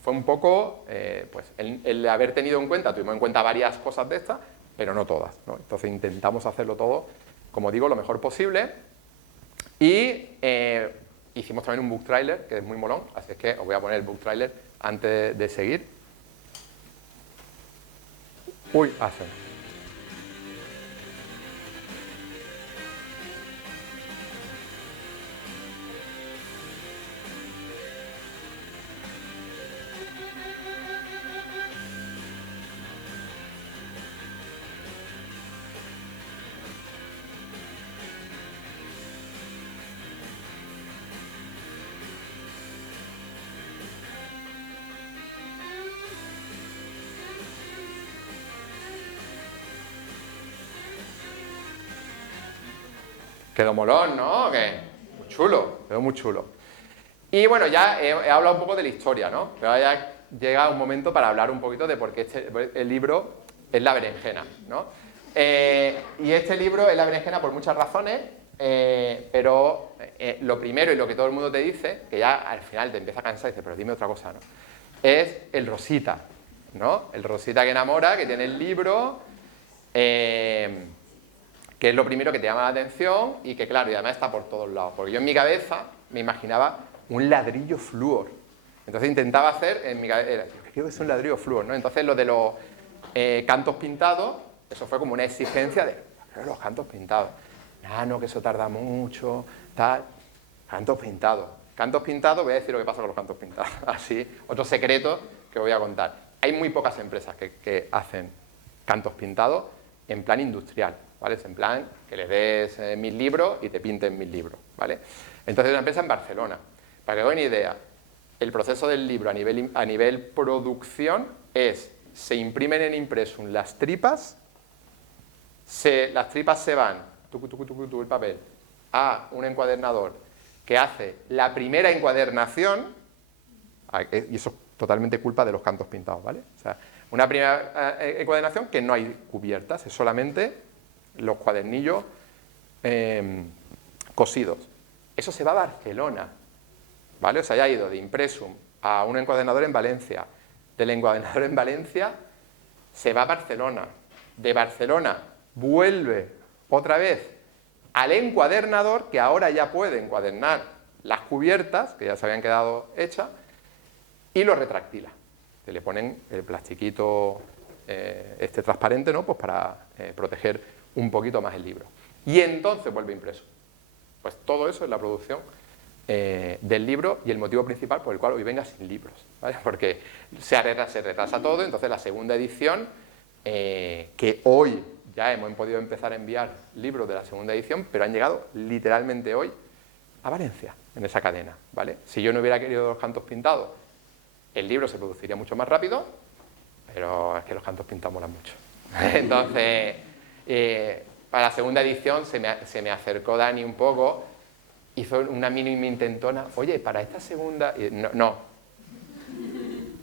Fue un poco, pues, el haber tenido en cuenta, tuvimos en cuenta varias cosas de estas, pero no todas, ¿no? Entonces intentamos hacerlo todo, como digo, lo mejor posible. Y hicimos también un book trailer, que es muy molón, así es que os voy a poner el book trailer antes de seguir. Uy, sí. Quedó molón, ¿no? Muy chulo, quedó muy chulo. Y bueno, ya he hablado un poco de la historia, ¿no? Pero ahora ya llega un momento para hablar un poquito de por qué el libro es la berenjena, ¿no? Y este libro es la berenjena por muchas razones, pero lo primero y lo que todo el mundo te dice, que ya al final te empieza a cansar y dices, pero dime otra cosa, ¿no? Es el rosita, ¿no? El rosita que enamora, que tiene el libro, que es lo primero que te llama la atención y que, claro, y además está por todos lados. Porque yo en mi cabeza me imaginaba un ladrillo flúor. Entonces intentaba hacer, en mi cabeza, creo que es un ladrillo flúor, ¿no? Entonces lo de los cantos pintados, eso fue como una exigencia de, los cantos pintados. Ah, no, que eso tarda mucho, tal. Cantos pintados. Cantos pintados, voy a decir lo que pasa con los cantos pintados. Así, otro secreto que voy a contar. Hay muy pocas empresas que hacen cantos pintados en plan industrial, ¿vale? Es en plan que les des 1000 libros y te pinten 1000 libros, ¿vale? Entonces, una empresa en Barcelona. Para que os hagáis una idea, el proceso del libro a nivel producción es, se imprimen en Impresum las tripas, las tripas se van, el papel, a un encuadernador que hace la primera encuadernación, y eso es totalmente culpa de los cantos pintados, ¿vale? O sea, una primera encuadernación que no hay cubiertas, es solamente los cuadernillos cosidos. Eso se va a Barcelona, ¿vale? O sea, ya ha ido de Impresum a un encuadernador en Valencia, del encuadernador en Valencia se va a Barcelona, de Barcelona vuelve otra vez al encuadernador, que ahora ya puede encuadernar las cubiertas, que ya se habían quedado hechas, y lo retractila. Se le ponen el plastiquito este transparente, ¿no? Pues para proteger un poquito más el libro. Y entonces vuelve impreso. Pues todo eso es la producción del libro y el motivo principal por el cual hoy venga sin libros, ¿vale? Porque se retrasa todo, entonces la segunda edición, que hoy ya hemos podido empezar a enviar libros de la segunda edición, pero han llegado literalmente hoy a Valencia, en esa cadena, ¿vale? Si yo no hubiera querido los cantos pintados, el libro se produciría mucho más rápido, pero es que los cantos pintados molan mucho. Entonces, para la segunda edición se me acercó Dani un poco, hizo una mínima intentona, oye, para esta segunda... No.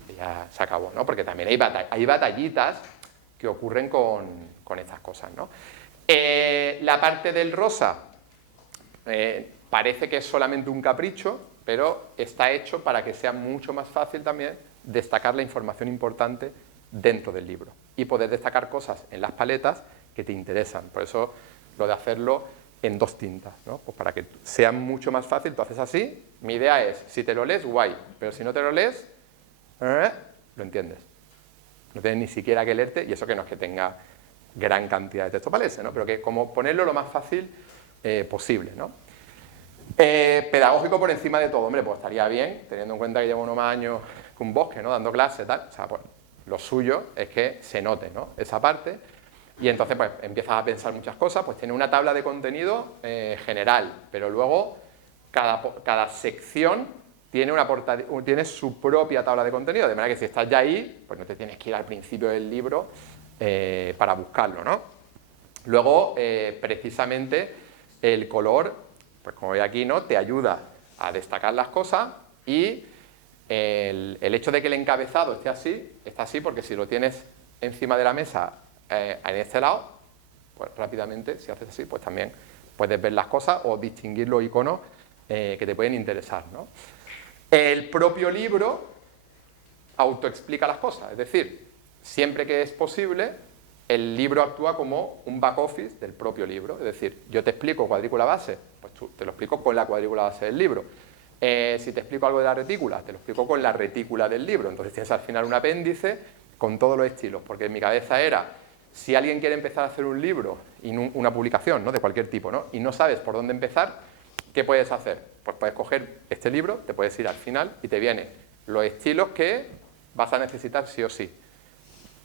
Y ya se acabó, ¿no? Porque también hay batallitas que ocurren con estas cosas, ¿no? La parte del rosa parece que es solamente un capricho, pero está hecho para que sea mucho más fácil también destacar la información importante dentro del libro y poder destacar cosas en las paletas que te interesan. Por eso lo de hacerlo en 2 tintas, ¿no? Pues para que sea mucho más fácil, tú haces así. Mi idea es, si te lo lees, guay, pero si no te lo lees, lo entiendes. No tienes ni siquiera que leerte, y eso que no es que tenga gran cantidad de texto para leerse, ¿no? Pero que como ponerlo lo más fácil posible, ¿no? Pedagógico por encima de todo, hombre, pues estaría bien, teniendo en cuenta que llevo unos más años que un bosque, ¿no? Dando clases, tal, o sea, pues lo suyo es que se note, ¿no? Esa parte, y entonces pues empiezas a pensar muchas cosas, pues tiene una tabla de contenido general, pero luego cada sección tiene su propia tabla de contenido, de manera que si estás ya ahí, pues no te tienes que ir al principio del libro para buscarlo, ¿no? Luego, precisamente, el color, pues como veis aquí, ¿no? Te ayuda a destacar las cosas y el hecho de que el encabezado esté así, está así porque si lo tienes encima de la mesa en este lado, pues rápidamente, si haces así, pues también puedes ver las cosas o distinguir los iconos que te pueden interesar, ¿no? El propio libro autoexplica las cosas, es decir, siempre que es posible, el libro actúa como un back office del propio libro, es decir, yo te explico cuadrícula base, pues tú te lo explico con la cuadrícula base del libro. Si te explico algo de la retícula, te lo explico con la retícula del libro, entonces tienes al final un apéndice con todos los estilos, porque en mi cabeza era, si alguien quiere empezar a hacer un libro, y una publicación, ¿no?, de cualquier tipo, ¿no?, y no sabes por dónde empezar, ¿qué puedes hacer? Pues puedes coger este libro, te puedes ir al final y te vienen los estilos que vas a necesitar sí o sí,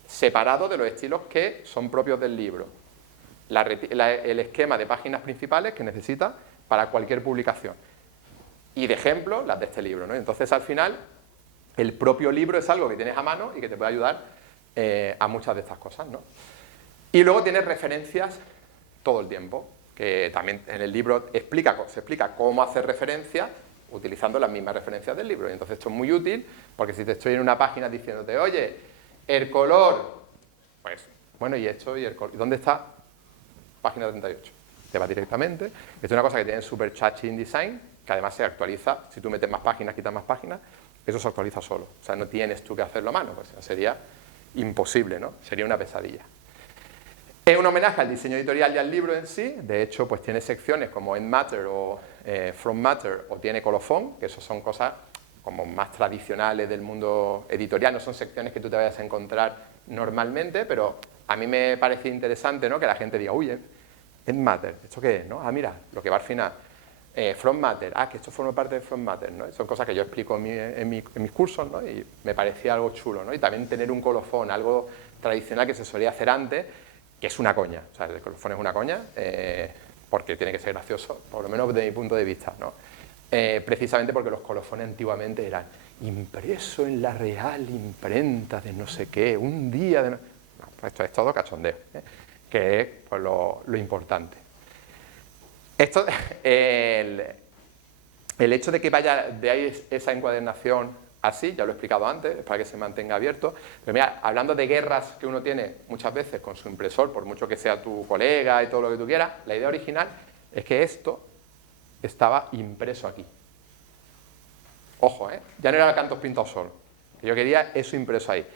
separado de los estilos que son propios del libro, el esquema de páginas principales que necesitas para cualquier publicación y de ejemplo las de este libro, ¿no? Entonces al final el propio libro es algo que tienes a mano y que te puede ayudar a muchas de estas cosas, ¿no? Y luego tienes referencias todo el tiempo, que también en el libro se explica cómo hacer referencias utilizando las mismas referencias del libro. Y entonces esto es muy útil porque si te estoy en una página diciéndote, oye, el color, pues, bueno, y esto y el color, ¿dónde está? Página 38. Te va directamente. Es una cosa que tiene Super Chachi InDesign, que además se actualiza, si tú metes más páginas, quitas más páginas, eso se actualiza solo. O sea, no tienes tú que hacerlo a mano, pues sería imposible, ¿no? Sería una pesadilla. Es un homenaje al diseño editorial y al libro en sí. De hecho, pues tiene secciones como End Matter o From Matter o tiene colofón, que eso son cosas como más tradicionales del mundo editorial, no son secciones que tú te vayas a encontrar normalmente, pero a mí me parece interesante, ¿no?, que la gente diga, uy, End Matter, ¿esto qué es? ¿No? Ah, mira, lo que va al final. From Matter, que esto forma parte de From Matter, ¿no? Son cosas que yo explico en mis cursos, ¿no? Y me parecía algo chulo, ¿no? Y también tener un colofón, algo tradicional que se solía hacer antes, que es una coña, o sea, el colofón es una coña, porque tiene que ser gracioso, por lo menos desde mi punto de vista, ¿no? Precisamente porque los colofones antiguamente eran impreso en la Real Imprenta de no sé qué, un día de... No, esto es todo cachondeo, que es pues, lo importante. Esto, el hecho de que vaya de ahí esa encuadernación así, ya lo he explicado antes, es para que se mantenga abierto, pero mira, hablando de guerras que uno tiene muchas veces con su impresor, por mucho que sea tu colega y todo lo que tú quieras, la idea original es que esto estaba impreso aquí. Ojo, ya no era cantos pintados solo, yo quería eso impreso ahí.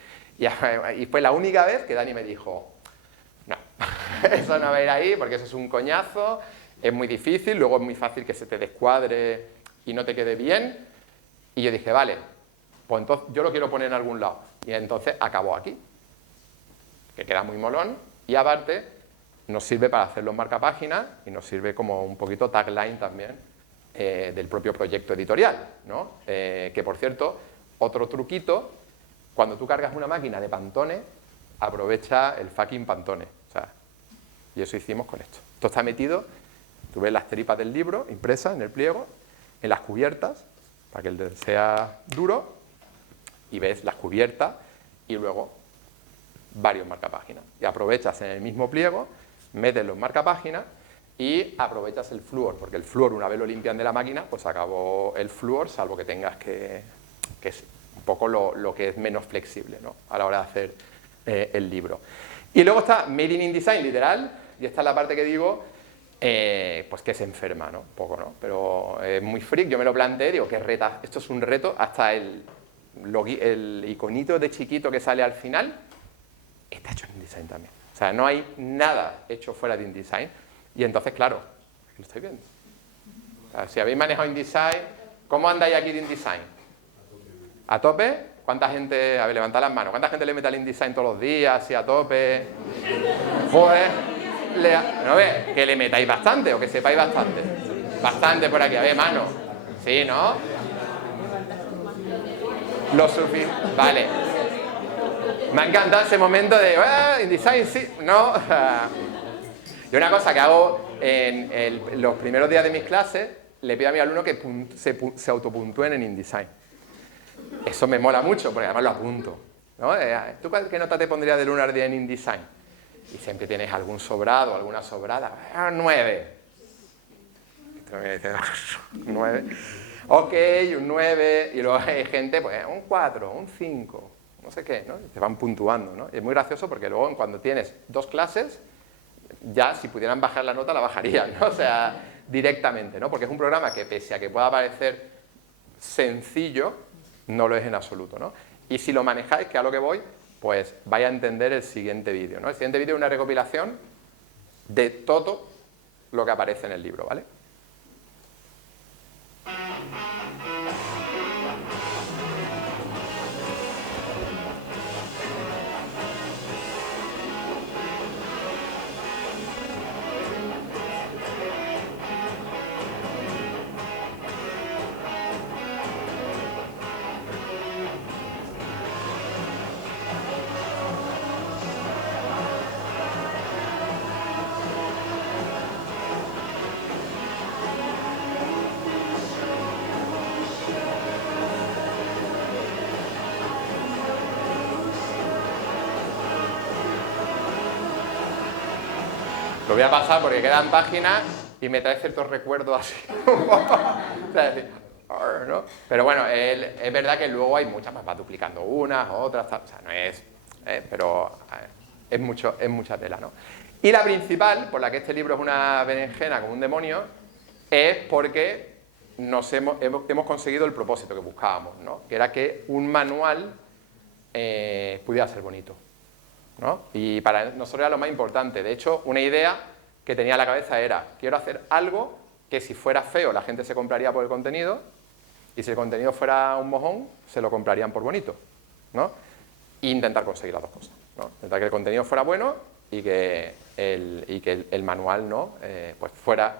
Y fue la única vez que Dani me dijo, no, eso no va a ir ahí porque eso es un coñazo, es muy difícil, luego es muy fácil que se te descuadre y no te quede bien. Y yo dije, vale, pues entonces yo lo quiero poner en algún lado. Y entonces acabó aquí, que queda muy molón y aparte nos sirve para hacer los marcapáginas y nos sirve como un poquito tagline también del propio proyecto editorial, ¿no? Que por cierto, otro truquito, cuando tú cargas una máquina de Pantone, aprovecha el fucking Pantone. O sea, y eso hicimos con esto. Esto está metido, tú ves las tripas del libro impresas en el pliego, en las cubiertas, para que el sea duro, y ves las cubiertas y luego varios marcapáginas. Y aprovechas en el mismo pliego, metes los marcapáginas y aprovechas el flúor, porque el flúor, una vez lo limpian de la máquina, pues acabó el flúor, salvo que tengas que es un poco lo que es menos flexible, ¿no?, a la hora de hacer el libro. Y luego está Made in InDesign, literal, y esta es la parte que digo, pues que se enferma, ¿no?, un poco, ¿no? Pero es muy freak, yo me lo planteé, digo, qué reta, esto es un reto, hasta el iconito de chiquito que sale al final está hecho en InDesign también. O sea, no hay nada hecho fuera de InDesign. Y entonces, claro, lo estoy viendo. O sea, si habéis manejado InDesign, ¿cómo andáis aquí de InDesign? ¿A tope? ¿Cuánta gente, a ver, levantad las manos, cuánta gente le mete al InDesign todos los días, así a tope? Joder, no ve, que le metáis bastante o que sepáis bastante. Bastante por aquí, a ver, mano. Sí, ¿no? Lo suficiente. Vale. Me ha encantado ese momento de InDesign, sí, no. Y una cosa que hago en los primeros días de mis clases, le pido a mi alumno que se autopuntúen en InDesign. Eso me mola mucho, porque además lo apunto, ¿no? ¿Tú qué nota te pondrías del 1 al 10 en InDesign? Y siempre tienes algún sobrado, alguna sobrada. 9. 9. Ok, un 9, y luego hay gente, pues un 4, un 5, no sé qué, ¿no? Te van puntuando, ¿no? Y es muy gracioso porque luego cuando tienes 2 clases, ya si pudieran bajar la nota la bajarían, ¿no? O sea, directamente, ¿no? Porque es un programa que pese a que pueda parecer sencillo, no lo es en absoluto, ¿no? Y si lo manejáis, que a lo que voy, pues vais a entender el siguiente vídeo, ¿no? El siguiente vídeo es una recopilación de todo lo que aparece en el libro, ¿vale? Lo voy a pasar porque quedan páginas y me trae ciertos recuerdos así. O sea, decir, ¿no? Pero bueno, es verdad que luego hay muchas, pues va duplicando unas, otras, tal, o sea, no es... pero es mucha tela, ¿no? Y la principal, por la que este libro es una berenjena como un demonio, es porque hemos conseguido el propósito que buscábamos, ¿no? Que era que un manual pudiera ser bonito, ¿no? Y para nosotros era lo más importante. De hecho, una idea que tenía en la cabeza era, quiero hacer algo que si fuera feo la gente se compraría por el contenido, y si el contenido fuera un mojón, se lo comprarían por bonito, ¿no? E intentar conseguir las dos cosas, ¿no? Intentar que el contenido fuera bueno y que el manual, ¿no? Pues fuera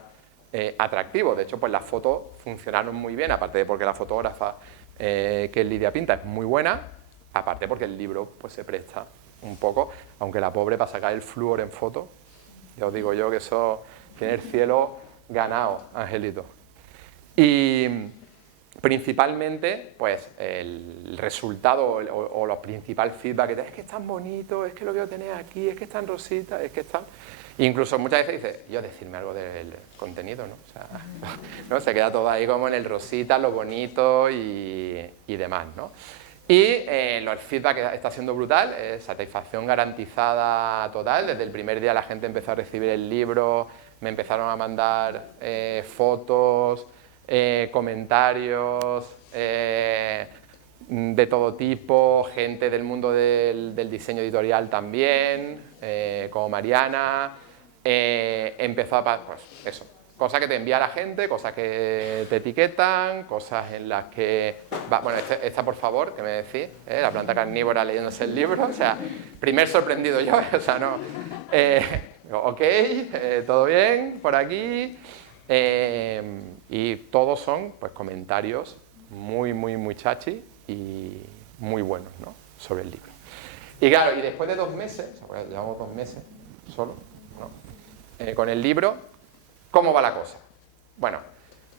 atractivo. De hecho, pues las fotos funcionaron muy bien, aparte de porque la fotógrafa que es Lidia Pinta es muy buena, aparte porque el libro pues se presta un poco, aunque la pobre para sacar el flúor en foto, ya os digo yo que eso tiene el cielo ganado, Angelito. Y principalmente, pues el resultado o los principales feedback que es que es tan bonito, es que lo quiero tener aquí, es que es tan rosita, es que es tan... Incluso muchas veces dice, yo decirme algo del contenido, ¿no? O sea, ¿no? Se queda todo ahí como en el rosita, lo bonito y demás, ¿no? Y el feedback está siendo brutal, satisfacción garantizada total. Desde el primer día la gente empezó a recibir el libro, me empezaron a mandar fotos, comentarios de todo tipo, gente del mundo del diseño editorial también, como Mariana. Empezó a pasar, pues eso, cosas que te envía la gente, cosas que te etiquetan, cosas en las que... bueno, esta por favor, que me decís, la planta carnívora leyéndose el libro, o sea, primer sorprendido yo, o sea, no... ok, todo bien, por aquí... y todos son, pues, comentarios muy chachi y muy buenos, ¿no? Sobre el libro. Y claro, y después de 2 meses, o sea, llevamos 2 meses solo, ¿no? Con el libro... ¿Cómo va la cosa? Bueno,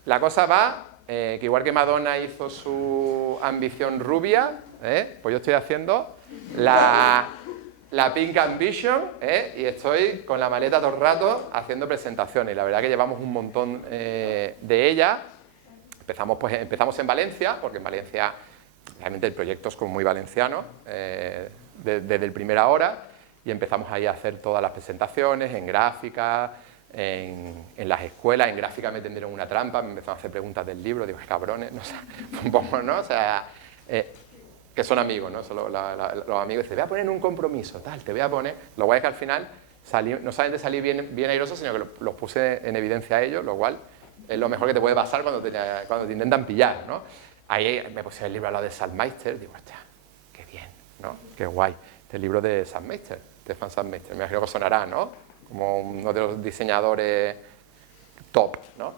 la cosa va, que igual que Madonna hizo su ambición rubia, pues yo estoy haciendo la Pink Ambition, y estoy con la maleta todo el rato haciendo presentaciones. La verdad que llevamos un montón de ellas. Empezamos en Valencia, porque en Valencia realmente el proyecto es como muy valenciano, desde el primera hora, y empezamos ahí a hacer todas las presentaciones en gráfica, en las escuelas. En gráfica me tendieron una trampa, me empezaron a hacer preguntas del libro, digo, cabrones, no sé, un poco, ¿no? O sea, que son amigos, ¿no? Los amigos dicen, voy a poner un compromiso, tal, te voy a poner. Lo guay es que al final no solamente salí bien airoso, sino que los puse en evidencia a ellos, lo cual es lo mejor que te puede pasar cuando te intentan pillar, ¿no? Ahí me puse el libro al lado de Salmeister, digo, hostia, qué bien, ¿no? Qué guay. Este libro de Salmeister, Stefan Salmeister, me imagino que sonará, ¿no? Como uno de los diseñadores top, ¿no?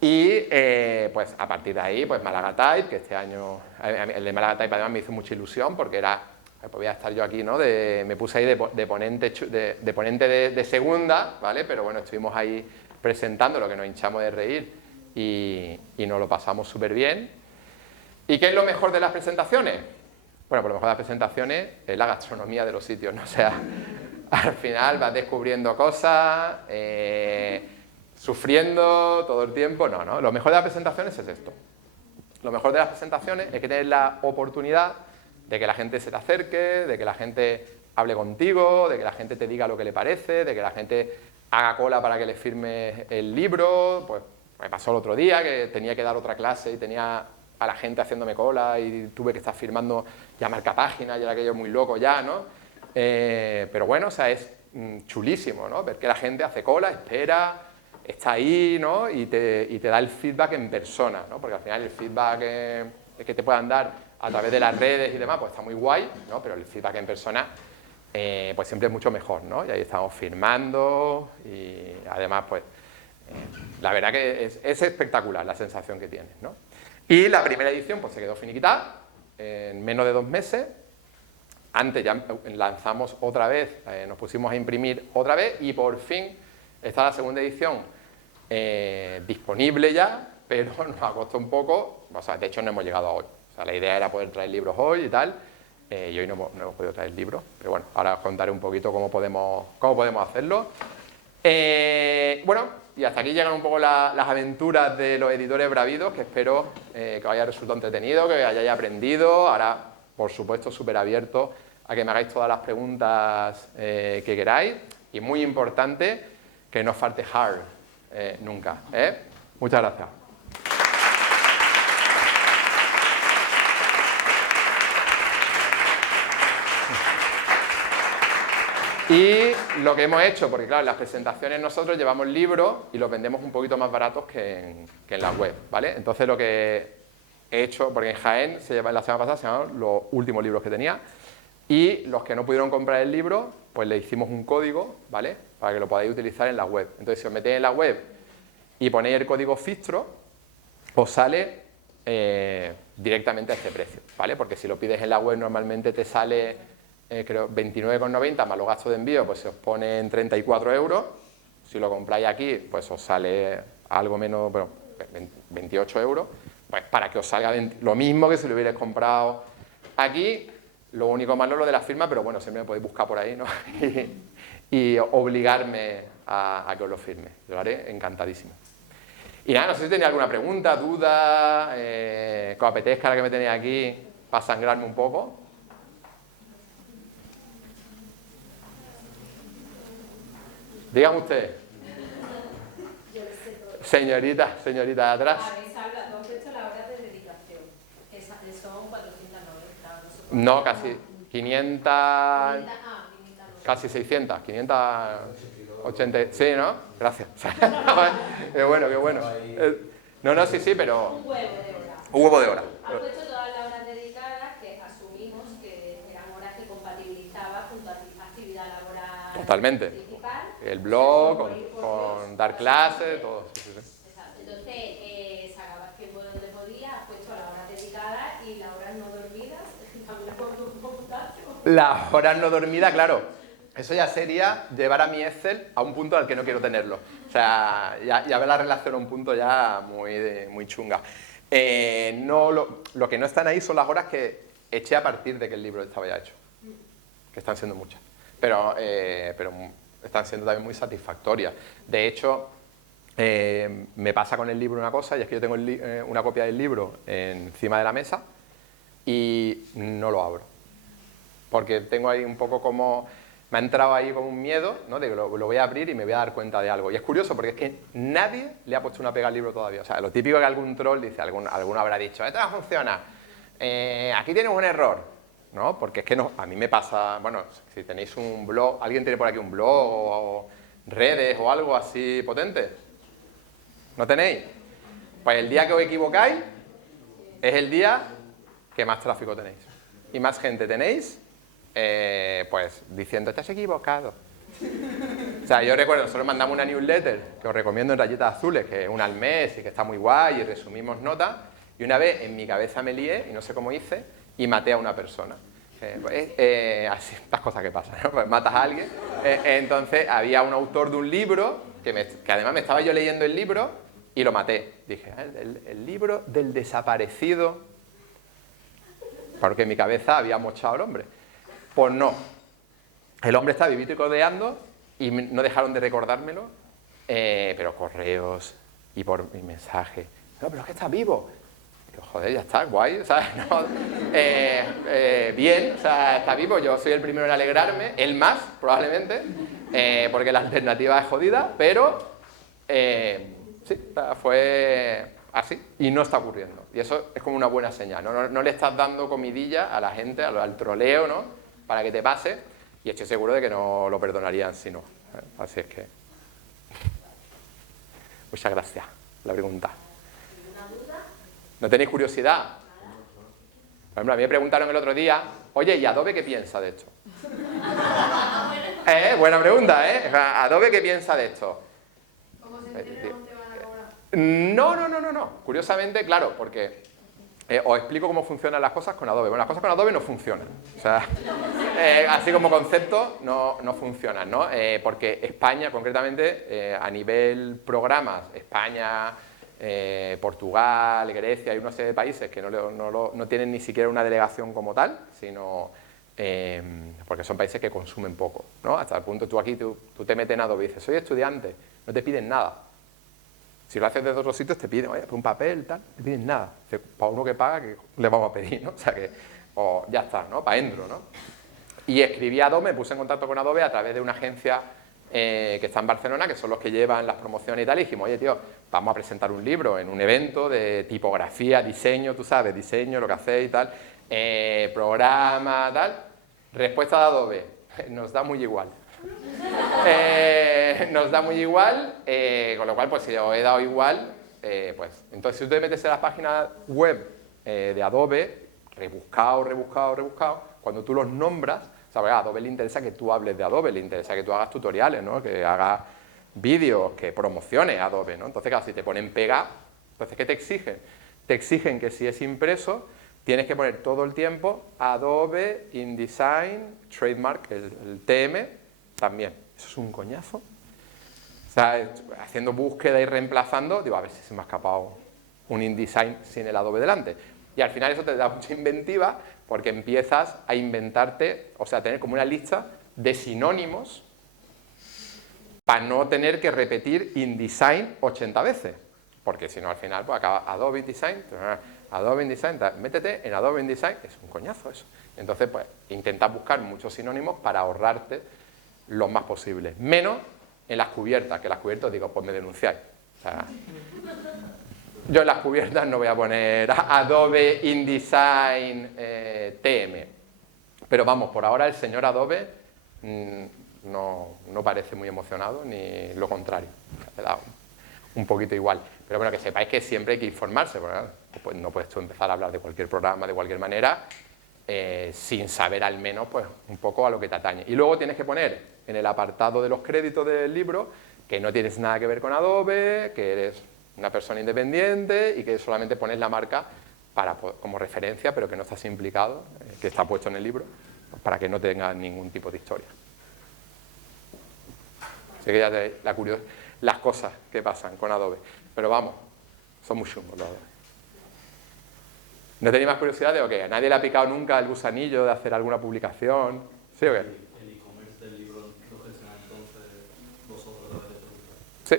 Y pues a partir de ahí, pues Málaga Type, que este año, el de Málaga Type además me hizo mucha ilusión porque era, pues voy a estar yo aquí, ¿no? Me puse ahí de ponente de segunda, ¿vale? Pero bueno, estuvimos ahí presentando, lo que nos hinchamos de reír y nos lo pasamos súper bien. ¿Y qué es lo mejor de las presentaciones? Bueno, pues lo mejor de las presentaciones es la gastronomía de los sitios, ¿no? O sea, al final vas descubriendo cosas, sufriendo todo el tiempo. No, lo mejor de las presentaciones es esto. lo mejor de las presentaciones es que tienes la oportunidad de que la gente se te acerque, de que la gente hable contigo, de que la gente te diga lo que le parece, de que la gente haga cola para que le firmes el libro. Pues me pasó el otro día que tenía que dar otra clase y tenía a la gente haciéndome cola y tuve que estar firmando ya marcapáginas, y era aquello muy loco ya, ¿no? Pero bueno, o sea, es chulísimo, ¿no? Ver que la gente hace cola, espera, está ahí, ¿no? Y te da el feedback en persona, ¿no? Porque al final el feedback que te puedan dar a través de las redes y demás, pues está muy guay, ¿no? Pero el feedback en persona, pues siempre es mucho mejor, ¿no? Y ahí estamos firmando y además, pues, la verdad que es espectacular la sensación que tienes, ¿no? Y la primera edición, pues se quedó finiquitada en menos de 2 meses. Antes ya lanzamos otra vez, nos pusimos a imprimir otra vez y por fin está la segunda edición disponible ya, pero nos ha costado un poco, o sea, de hecho no hemos llegado a hoy. O sea, la idea era poder traer libros hoy y tal, y hoy no hemos podido traer libros, pero bueno, ahora os contaré un poquito cómo podemos hacerlo. Bueno, y hasta aquí llegan un poco las aventuras de los editores bravidos, que espero que os haya resultado entretenido, que hayáis aprendido. Ahora, por supuesto, súper abierto a que me hagáis todas las preguntas que queráis. Y muy importante, que no os falte hard nunca. Muchas gracias. Y lo que hemos hecho, porque claro, en las presentaciones nosotros llevamos libros y los vendemos un poquito más baratos que en la web, ¿vale? Entonces lo que he hecho, porque en Jaén, la semana pasada se llamaron los últimos libros que tenía, y los que no pudieron comprar el libro, pues le hicimos un código, ¿vale? Para que lo podáis utilizar en la web. Entonces si os metéis en la web y ponéis el código FISTRO, os sale directamente a este precio, ¿vale? Porque si lo pides en la web normalmente te sale... creo 29,90 más los gastos de envío, pues se os pone en 34 euros. Si lo compráis aquí, pues os sale algo menos, bueno, 28 euros, pues para que os salga lo mismo que si lo hubierais comprado aquí. Lo único malo es lo de la firma, pero bueno, siempre me podéis buscar por ahí, ¿no? y obligarme a que os lo firme. Yo lo haré encantadísimo. Y nada, no sé si tenéis alguna pregunta, duda, que os apetezca la que me tenéis aquí para sangrarme un poco. Dígame usted. Señorita de atrás. Habéis hablado, tú has puesto la hora de dedicación. Son 490. No, casi 500, casi 600, 580. Sí, ¿no? Gracias. Qué bueno, qué bueno. No, sí, pero... Un huevo de hora. Un huevo de hora. Has puesto todas las horas dedicadas que asumimos que eran horas que compatibilizaba junto a tu actividad laboral. Totalmente. El blog, con dar clases, todo. Sí. Exacto. Entonces, sacabas tiempo de donde podías, has puesto las horas dedicadas y las horas no dormidas. También Las horas no dormidas, claro. Eso ya sería llevar a mi Excel a un punto al que no quiero tenerlo. O sea, ya ver la relación a un punto ya muy chunga. Lo que no están ahí son las horas que eché a partir de que el libro estaba ya hecho. Que están siendo muchas. Pero están siendo también muy satisfactorias. De hecho, me pasa con el libro una cosa, y es que yo tengo una copia del libro encima de la mesa y no lo abro. Porque tengo ahí un poco como... Me ha entrado ahí como un miedo, ¿no? De que lo voy a abrir y me voy a dar cuenta de algo. Y es curioso porque es que nadie le ha puesto una pega al libro todavía. O sea, lo típico que algún troll dice, alguno habrá dicho, esto no funciona, aquí tienes un error, ¿no? Porque es que no, a mí me pasa, bueno, si tenéis un blog, ¿alguien tiene por aquí un blog o redes o algo así potente? ¿No tenéis? Pues el día que os equivocáis es el día que más tráfico tenéis. Y más gente tenéis, pues diciendo, te has equivocado. O sea, yo recuerdo, nosotros mandamos una newsletter que os recomiendo en rayitas azules, que es una al mes y que está muy guay y resumimos notas. Y una vez en mi cabeza me lié y no sé cómo hice y maté a una persona. Así, estas cosas que pasan, ¿no? Pues matas a alguien. Entonces había un autor de un libro que además me estaba yo leyendo el libro y lo maté. Dije, el libro del desaparecido, porque en mi cabeza había mochado al hombre. Pues no. El hombre está vivito y codeando y no dejaron de recordármelo, pero correos y por mi mensaje. No, pero es que está vivo. Digo, joder, ya está, guay, o sea, no, bien, o sea, está vivo, yo soy el primero en alegrarme, él más, probablemente, porque la alternativa es jodida, pero sí, fue así, y no está ocurriendo, y eso es como una buena señal, ¿no? No le estás dando comidilla a la gente, al troleo, ¿no?, para que te pase, y estoy seguro de que no lo perdonarían si no, así es que... Muchas gracias, la pregunta. ¿No tenéis curiosidad? Por ejemplo, a mí me preguntaron el otro día, oye, ¿y Adobe qué piensa de esto? Buena pregunta, ¿eh? ¿Adobe qué piensa de esto? ¿Cómo se entiende dónde van a cobrar? No. Curiosamente, claro, porque os explico cómo funcionan las cosas con Adobe. Bueno, las cosas con Adobe no funcionan. O sea, así como concepto, no funcionan, ¿no? Porque España, concretamente, a nivel programas, España... Portugal, Grecia, hay una serie de países que no tienen ni siquiera una delegación como tal, sino porque son países que consumen poco, ¿no? Hasta el punto, tú te metes en Adobe y dices, soy estudiante, no te piden nada. Si lo haces desde otros sitios te piden, oye, un papel, tal, no te piden nada. Para uno que paga, que le vamos a pedir, ¿no? O sea que, ya está, ¿no? Para adentro, ¿no? Y escribí a Adobe, me puse en contacto con Adobe a través de una agencia que está en Barcelona, que son los que llevan las promociones y tal, y dijimos, oye, tío, vamos a presentar un libro en un evento de tipografía, diseño, tú sabes, diseño, lo que hacéis y tal, programa, tal. Respuesta de Adobe, nos da muy igual. Nos da muy igual, con lo cual, pues si os he dado igual, pues, entonces si tú te metes en la página web de Adobe, rebuscado, cuando tú los nombras, o sea, a Adobe le interesa que tú hables de Adobe, le interesa que tú hagas tutoriales, ¿no? Que hagas vídeos, que promociones Adobe, ¿no? Entonces, claro, si te ponen pega, entonces, ¿qué te exigen? Te exigen que si es impreso, tienes que poner todo el tiempo Adobe, InDesign, Trademark, el TM, también. Eso es un coñazo. O sea, haciendo búsqueda y reemplazando, digo, a ver si se me ha escapado un InDesign sin el Adobe delante. Y al final eso te da mucha inventiva, porque empiezas a inventarte, o sea, a tener como una lista de sinónimos para no tener que repetir InDesign 80 veces. Porque si no, al final, pues acaba Adobe InDesign, métete en Adobe InDesign, es un coñazo eso. Entonces, pues, intenta buscar muchos sinónimos para ahorrarte los más posibles. Menos en las cubiertas, que las cubiertas, digo, pues me denunciáis. O sea, yo en las cubiertas no voy a poner Adobe InDesign TM. Pero vamos, por ahora el señor Adobe no parece muy emocionado, ni lo contrario. Le da un poquito igual. Pero bueno, que sepáis que siempre hay que informarse, porque pues no puedes tú empezar a hablar de cualquier programa, de cualquier manera, sin saber al menos pues un poco a lo que te atañe. Y luego tienes que poner en el apartado de los créditos del libro que no tienes nada que ver con Adobe, que eres una persona independiente y que solamente pones la marca como referencia, pero que no estás implicado, que está puesto en el libro, para que no tenga ningún tipo de historia. Así que ya tenéis las cosas que pasan con Adobe. Pero vamos, son muy chungos los Adobe. ¿No tenéis más curiosidad de o qué? ¿A nadie le ha picado nunca el gusanillo de hacer alguna publicación? ¿Sí o qué? ¿El e-commerce del libro lo gestiona entonces vosotros Sí.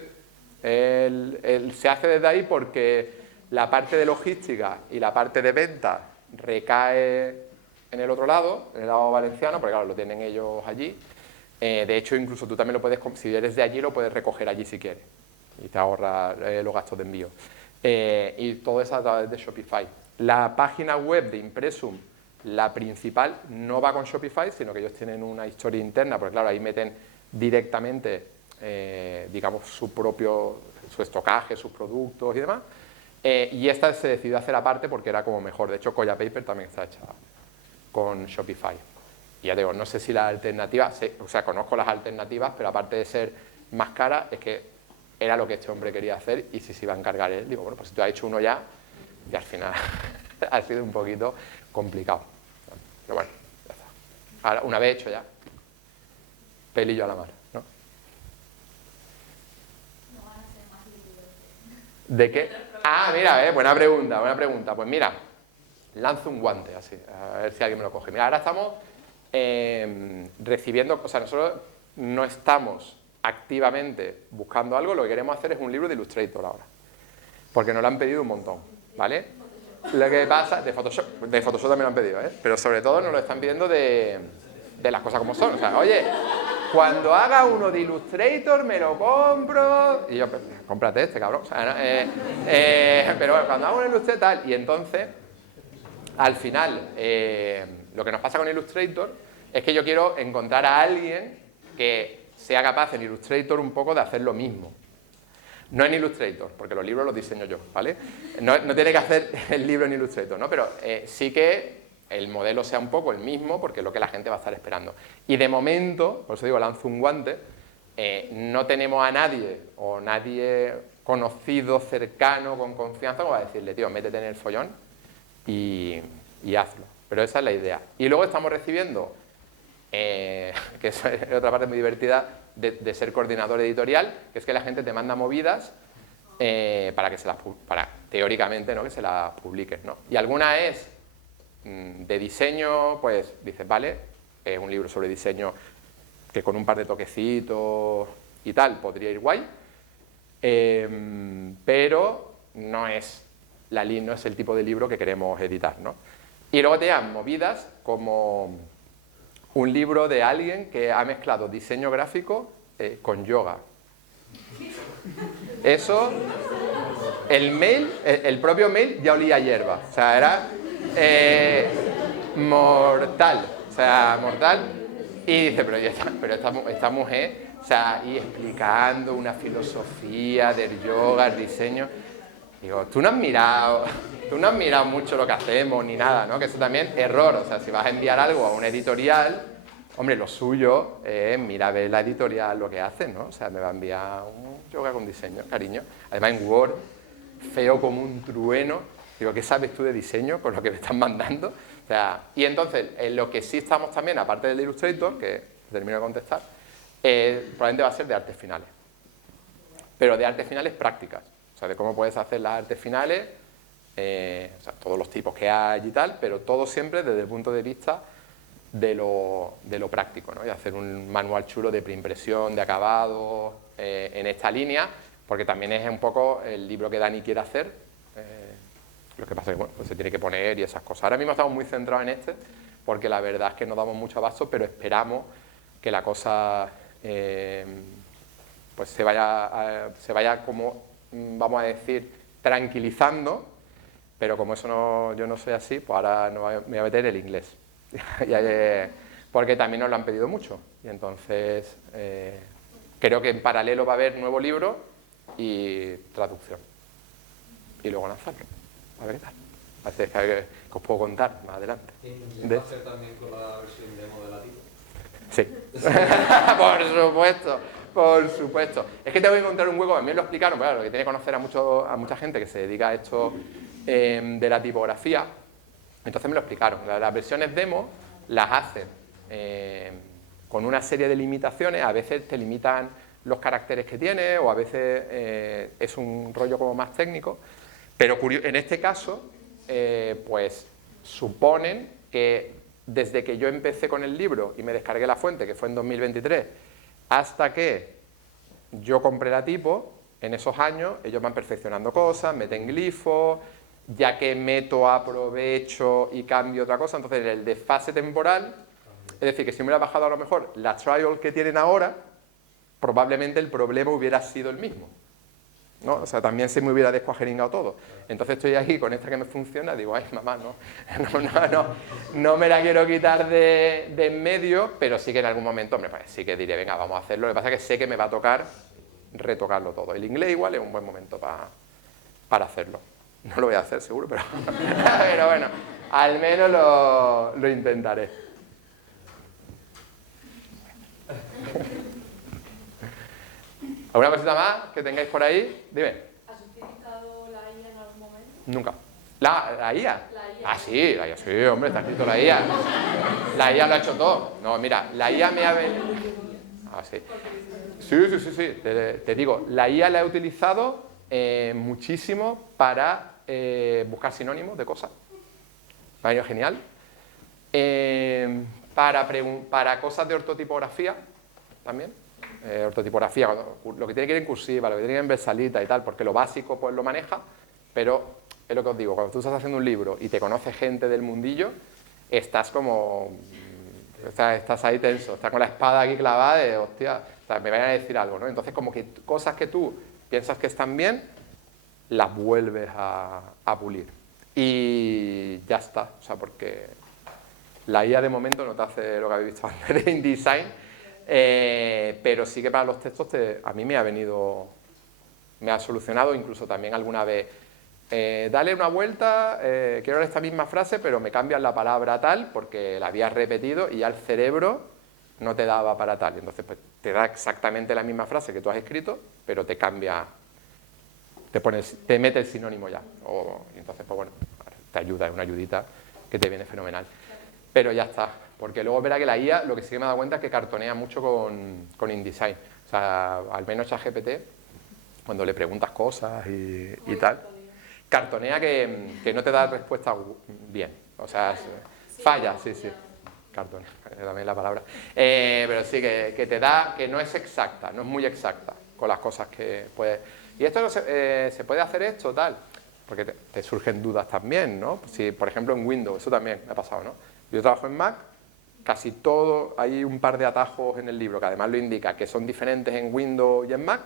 de Se hace desde ahí porque la parte de logística y la parte de venta recae en el otro lado, en el lado valenciano, porque claro, lo tienen ellos allí. De hecho, incluso tú también lo puedes, si eres de allí, lo puedes recoger allí si quieres. Y te ahorra los gastos de envío. Y todo eso a través de Shopify. La página web de Impresum, la principal, no va con Shopify, sino que ellos tienen una historia interna, porque claro, ahí meten directamente, digamos, su estocaje, sus productos y demás. Y esta se decidió hacer aparte porque era como mejor. De hecho, Colla Paper también está hecha con Shopify. Y ya digo, no sé si la alternativa, o sea, conozco las alternativas, pero aparte de ser más cara, es que era lo que este hombre quería hacer y si se iba a encargar él, digo, bueno, pues si tú has hecho uno ya, y al final ha sido un poquito complicado. Pero bueno, ya está. Ahora, una vez hecho ya, pelillo a la mar, ¿no? No van a ser más libros. ¿De qué? Ah, mira, buena pregunta. Pues mira, lanzo un guante así, a ver si alguien me lo coge. Mira, ahora estamos recibiendo, o sea, nosotros no estamos activamente buscando algo, lo que queremos hacer es un libro de Illustrator ahora, porque nos lo han pedido un montón, ¿vale? Lo que pasa, de Photoshop también lo han pedido, ¿eh? Pero sobre todo nos lo están pidiendo de las cosas como son. O sea, oye, cuando haga uno de Illustrator me lo compro. Y yo, pues, cómprate este, cabrón. O sea, ¿no? Pero bueno, cuando haga un Illustrator tal. Y entonces, al final, lo que nos pasa con Illustrator es que yo quiero encontrar a alguien que sea capaz en Illustrator un poco de hacer lo mismo. No en Illustrator, porque los libros los diseño yo, ¿vale? No tiene que hacer el libro en Illustrator, ¿no? Pero sí que el modelo sea un poco el mismo, porque es lo que la gente va a estar esperando. Y de momento, por eso digo, lanzo un guante, no tenemos a nadie, o nadie conocido, cercano, con confianza, como va a decirle, tío, métete en el follón y hazlo. Pero esa es la idea. Y luego estamos recibiendo, que es otra parte muy divertida, de ser coordinador editorial, que es que la gente te manda movidas para que teóricamente, ¿no?, que se las publiques, ¿no? Y alguna es de diseño, pues dices, vale, un libro sobre diseño que con un par de toquecitos y tal podría ir guay, pero no es el tipo de libro que queremos editar, ¿no? Y luego te dan movidas como un libro de alguien que ha mezclado diseño gráfico con yoga. Eso, el propio mail ya olía a hierba. O sea, era mortal. O sea, mortal. Y dice, pero esta mujer, o sea, y explicando una filosofía del yoga, el diseño. Digo, tú no has mirado mucho lo que hacemos ni nada, ¿no? Que eso también es error. O sea, si vas a enviar algo a una editorial, hombre, lo suyo es mira, ve la editorial lo que hacen, ¿no? O sea, me va a enviar un yoga con diseño, cariño. Además en Word, feo como un trueno. Digo, ¿qué sabes tú de diseño con lo que me están mandando? O sea, y entonces, en lo que sí estamos también, aparte del Illustrator, que termino de contestar, probablemente va a ser de artes finales. Pero de artes finales prácticas. O sea, de cómo puedes hacer las artes finales, o sea, todos los tipos que hay y tal, pero todo siempre desde el punto de vista de lo práctico, ¿no? Y hacer un manual chulo de preimpresión, de acabado, en esta línea, porque también es un poco el libro que Dani quiere hacer. Lo que pasa es que, bueno, pues se tiene que poner y esas cosas. Ahora mismo estamos muy centrados en este, porque la verdad es que no damos mucho abasto, pero esperamos que la cosa pues se vaya como, vamos a decir, tranquilizando, pero como eso yo no soy así, pues ahora me voy a meter el inglés. Porque también nos lo han pedido mucho. Y entonces creo que en paralelo va a haber nuevo libro y traducción. Y luego lanzarlo. A ver qué tal. Así es que os puedo contar más adelante. ¿Y va a hacer también con la versión demo de la tipa? Sí. Por supuesto. Es que tengo que encontrar un hueco, también lo explicaron, pero claro, lo que tiene que conocer a mucha gente que se dedica a esto de la tipografía. Entonces me lo explicaron. Las versiones demo las hacen con una serie de limitaciones. A veces te limitan los caracteres que tiene, o a veces es un rollo como más técnico. Pero en este caso, pues suponen que desde que yo empecé con el libro y me descargué la fuente, que fue en 2023, hasta que yo compré la tipo, en esos años ellos van perfeccionando cosas, meten glifos, ya que meto, aprovecho y cambio otra cosa, entonces el desfase temporal, es decir, que si me hubiera bajado a lo mejor la trial que tienen ahora, probablemente el problema hubiera sido el mismo, ¿no? O sea, también se me hubiera descuajeringado todo. Entonces estoy aquí con esta que me funciona, digo, ay, mamá, no me la quiero quitar de en medio, pero sí que en algún momento, hombre, pues sí que diré, venga, vamos a hacerlo. Lo que pasa es que sé que me va a tocar retocarlo todo. El inglés igual es un buen momento para hacerlo. No lo voy a hacer seguro, pero bueno, al menos lo intentaré. ¿Alguna cosita más que tengáis por ahí? Dime. ¿Has utilizado la IA en algún momento? Nunca. ¿La IA? La IA. Ah, sí, la IA, sí, hombre, está escrito la IA. La IA lo ha hecho todo. No, mira, la IA me ha venido... Ah, sí. Sí. Te digo, la IA la he utilizado muchísimo para buscar sinónimos de cosas. Me ha venido genial. Para cosas de ortotipografía también. Ortotipografía, lo que tiene que ir en cursiva, lo que tiene que ir en versalita y tal, porque lo básico pues lo maneja, pero es lo que os digo, cuando tú estás haciendo un libro y te conoce gente del mundillo, estás como... Estás ahí tenso, estás con la espada aquí clavada de, hostia, o sea, me vayan a decir algo, ¿no? Entonces, como que cosas que tú piensas que están bien, las vuelves a pulir. Y ya está, o sea, porque la IA de momento no te hace lo que habéis visto antes de InDesign, pero sí que para los textos a mí me ha solucionado, incluso también alguna vez, dale una vuelta, quiero esta misma frase, pero me cambian la palabra tal, porque la habías repetido y ya el cerebro no te daba para tal. Entonces, pues, te da exactamente la misma frase que tú has escrito, pero te cambia, te mete el sinónimo ya. Y entonces, pues bueno, te ayuda, es una ayudita que te viene fenomenal. Pero ya está, porque luego verá que la IA, lo que sí que me he dado cuenta es que cartonea mucho con InDesign. O sea, al menos ChatGPT, cuando le preguntas cosas y tal, cartonea que no te da respuesta bien. O sea, falla, sí. Cartonea, también la palabra. Pero sí, que te da, que no es exacta, no es muy exacta con las cosas que puedes... Y esto no se puede hacer esto, tal, porque te surgen dudas también, ¿no? Si, por ejemplo, en Windows, eso también me ha pasado, ¿no? Yo trabajo en Mac, casi todo, hay un par de atajos en el libro que además lo indica, que son diferentes en Windows y en Mac,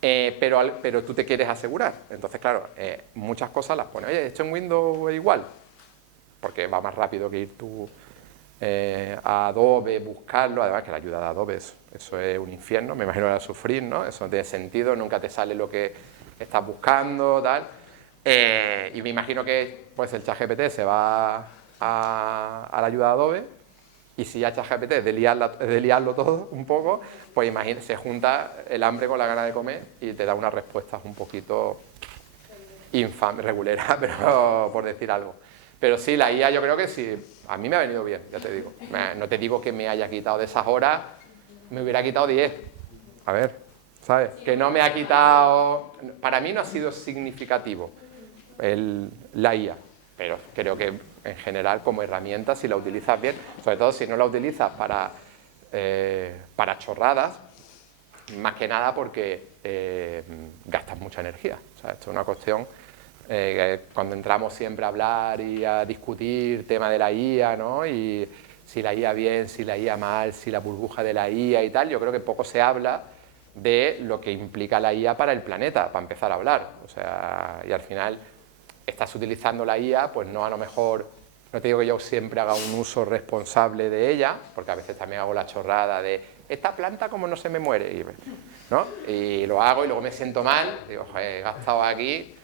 pero tú te quieres asegurar. Entonces, claro, muchas cosas las pones, oye, esto en Windows es igual, porque va más rápido que ir tú a Adobe, buscarlo, además que la ayuda de Adobe, eso es un infierno, me imagino que a sufrir, ¿no? Eso no tiene sentido, nunca te sale lo que estás buscando, tal. Y me imagino que pues el ChatGPT se va a la ayuda de Adobe, y si ya ChatGPT es de liarlo todo un poco, pues imagínate, se junta el hambre con la gana de comer y te da unas respuestas un poquito infame, regulera, pero por decir algo. Pero sí, la IA yo creo que sí, a mí me ha venido bien, ya te digo. No te digo que me haya quitado de esas horas, me hubiera quitado 10. A ver, ¿sabes? Que no me ha quitado... Para mí no ha sido significativo la IA, pero creo que en general como herramienta, si la utilizas bien, sobre todo si no la utilizas para chorradas, más que nada porque gastas mucha energía. O sea, esto es una cuestión... cuando entramos siempre a hablar y a discutir tema de la IA, ¿no? Y si la IA bien, si la IA mal, si la burbuja de la IA y tal, yo creo que poco se habla de lo que implica la IA para el planeta, para empezar a hablar. O sea, y al final estás utilizando la IA, pues no a lo mejor, no te digo que yo siempre haga un uso responsable de ella, porque a veces también hago la chorrada de esta planta como no se me muere, ¿no? Y lo hago y luego me siento mal, digo, joder, he gastado aquí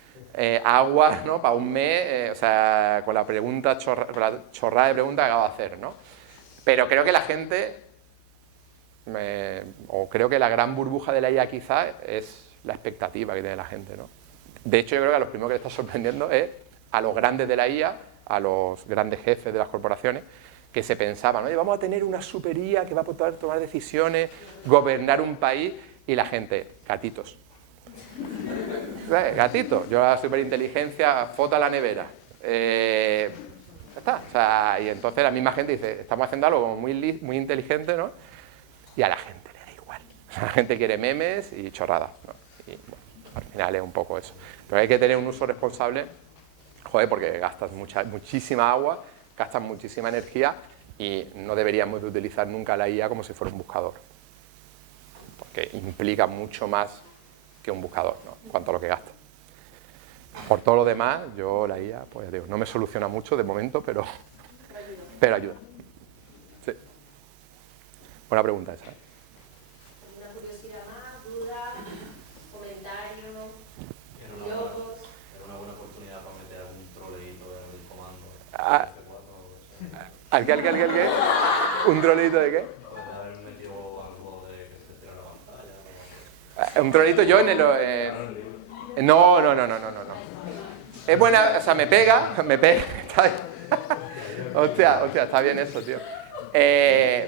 agua, ¿no? Para un mes, o sea, con la chorrada de pregunta que acabo de hacer, ¿no? Pero creo que la gente, o creo que la gran burbuja de la IA quizá es la expectativa que tiene la gente, ¿no? De hecho, yo creo que a los primeros que le está sorprendiendo es a los grandes de la IA, a los grandes jefes de las corporaciones, que se pensaban, oye, vamos a tener una super IA que va a poder tomar decisiones, gobernar un país, y la gente, gatitos. Gatito, yo la superinteligencia, foto a la nevera. Ya está. O sea, y entonces la misma gente dice, estamos haciendo algo como muy inteligente, ¿no? Y a la gente le da igual. La gente quiere memes y chorradas, ¿no? Y bueno, al final es un poco eso. Pero hay que tener un uso responsable, joder, porque gastas muchísima agua, gastas muchísima energía y no deberíamos de utilizar nunca la IA como si fuera un buscador. Porque implica mucho más que un buscador, ¿no? En cuanto a lo que gasta. Por todo lo demás, yo la IA, pues digo, no me soluciona mucho de momento, pero ayuda. Sí. Buena pregunta esa. ¿Alguna curiosidad más, duda, comentario, Era una buena oportunidad para meter algún troleíto en el comando. ¿Al qué? ¿Un troleito de qué? Puede haber metido algo de que se tira la pantalla. Un troleito yo en el... No. Es buena, o sea, me pega. Hostia, está bien eso, tío.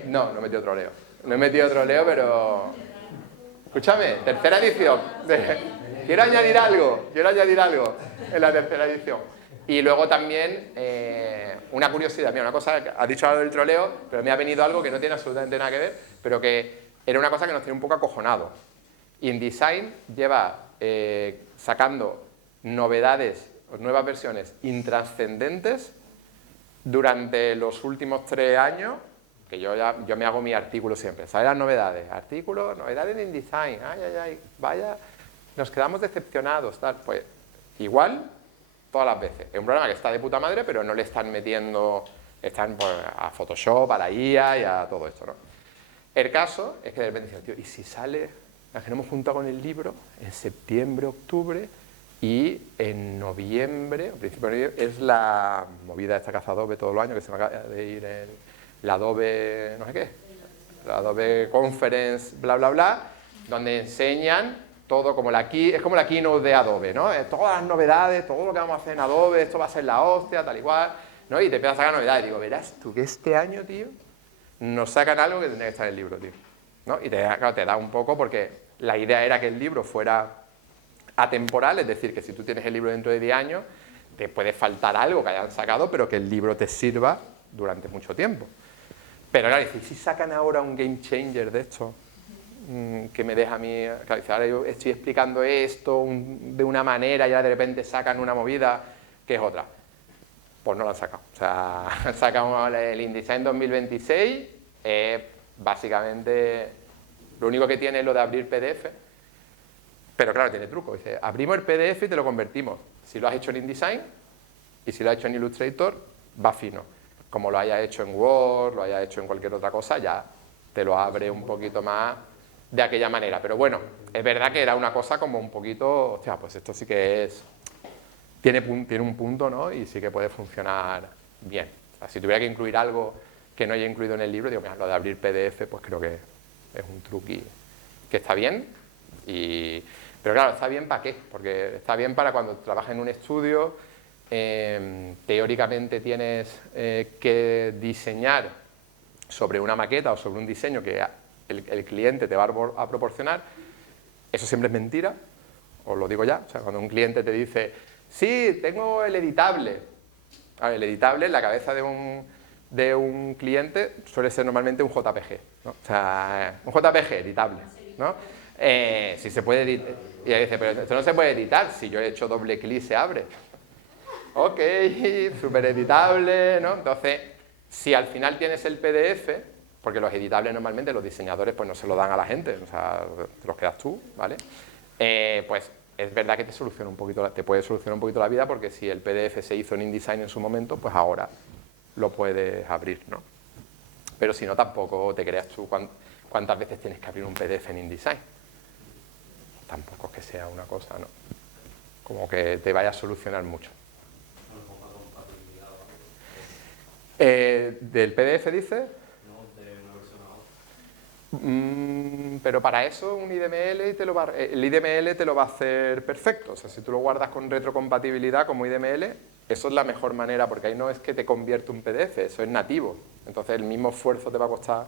No he metido troleo. No he metido troleo, pero... Escúchame, tercera edición. Quiero añadir algo en la tercera edición. Y luego también, una curiosidad, mira, una cosa, has dicho algo del troleo, pero me ha venido algo que no tiene absolutamente nada que ver, pero que era una cosa que nos tiene un poco acojonado. InDesign lleva sacando novedades nuevas versiones intrascendentes durante los últimos 3 años, que yo me hago mi artículo siempre. ¿Sabes las novedades? Artículo, novedades en InDesign. Ay, ay, ay, vaya, nos quedamos decepcionados, tal. Pues igual todas las veces. Es un programa que está de puta madre, pero no le están metiendo, están pues, a Photoshop, a la IA y a todo esto, ¿no? El caso es que de repente dicen, tío, ¿y si sale, la que nos hemos juntado con el libro en septiembre, octubre, y en noviembre, a principios de noviembre, es la movida esta que hace Adobe todos los años, que se me acaba de ir la Adobe, no sé qué, la Adobe Conference, bla, bla, bla, donde enseñan todo como es como la keynote de Adobe, ¿no? Todas las novedades, todo lo que vamos a hacer en Adobe, esto va a ser la hostia, tal y cual, ¿no? Y te empiezas a sacar novedades. Digo, verás tú que este año, tío, nos sacan algo que tendría que estar en el libro, tío, ¿no? Y claro, te da un poco porque la idea era que el libro fuera atemporal, es decir, que si tú tienes el libro dentro de 10 años, te puede faltar algo que hayan sacado, pero que el libro te sirva durante mucho tiempo. Pero claro, si sacan ahora un game changer de esto, que me deja a mí, claro, ahora yo estoy explicando esto de una manera y ahora de repente sacan una movida que es otra. Pues no lo han sacado. O sea, han sacado el InDesign 2026, básicamente lo único que tiene es lo de abrir PDF, pero claro, tiene truco. Dice, abrimos el PDF y te lo convertimos. Si lo has hecho en InDesign y si lo has hecho en Illustrator, va fino. Como lo hayas hecho en Word, lo hayas hecho en cualquier otra cosa, ya te lo abre un poquito más de aquella manera. Pero bueno, es verdad que era una cosa como un poquito, hostia, pues esto sí que es, tiene un punto, ¿no? Y sí que puede funcionar bien. O sea, si tuviera que incluir algo que no haya incluido en el libro, digo, mira, lo de abrir PDF, pues creo que es un truqui que está bien. Pero claro, ¿está bien para qué? Porque está bien para cuando trabajas en un estudio, teóricamente tienes que diseñar sobre una maqueta o sobre un diseño que el cliente te va a proporcionar. Eso siempre es mentira, os lo digo ya. O sea, cuando un cliente te dice, sí, tengo el editable. A ver, el editable en la cabeza de un cliente suele ser normalmente un JPG, ¿no? O sea, un JPG editable, ¿no? Si se puede editar. Y él dice, pero esto no se puede editar. Si yo he hecho doble clic se abre. Ok, súper editable, ¿no? Entonces, si al final tienes el PDF, porque los editables normalmente los diseñadores pues no se lo dan a la gente, o sea, te los quedas tú, ¿vale? Pues es verdad que te puede solucionar un poquito la vida, porque si el PDF se hizo en InDesign en su momento, pues ahora lo puedes abrir, ¿no? Pero si no, tampoco te creas tú cuántas veces tienes que abrir un PDF en InDesign. Tampoco es que sea una cosa, ¿no? Como que te vaya a solucionar mucho. ¿Del PDF dices? No, de una versión a otra. Pero para eso un IDML el IDML te lo va a hacer perfecto. O sea, si tú lo guardas con retrocompatibilidad como IDML, eso es la mejor manera, porque ahí no es que te convierte un PDF, eso es nativo. Entonces el mismo esfuerzo te va a costar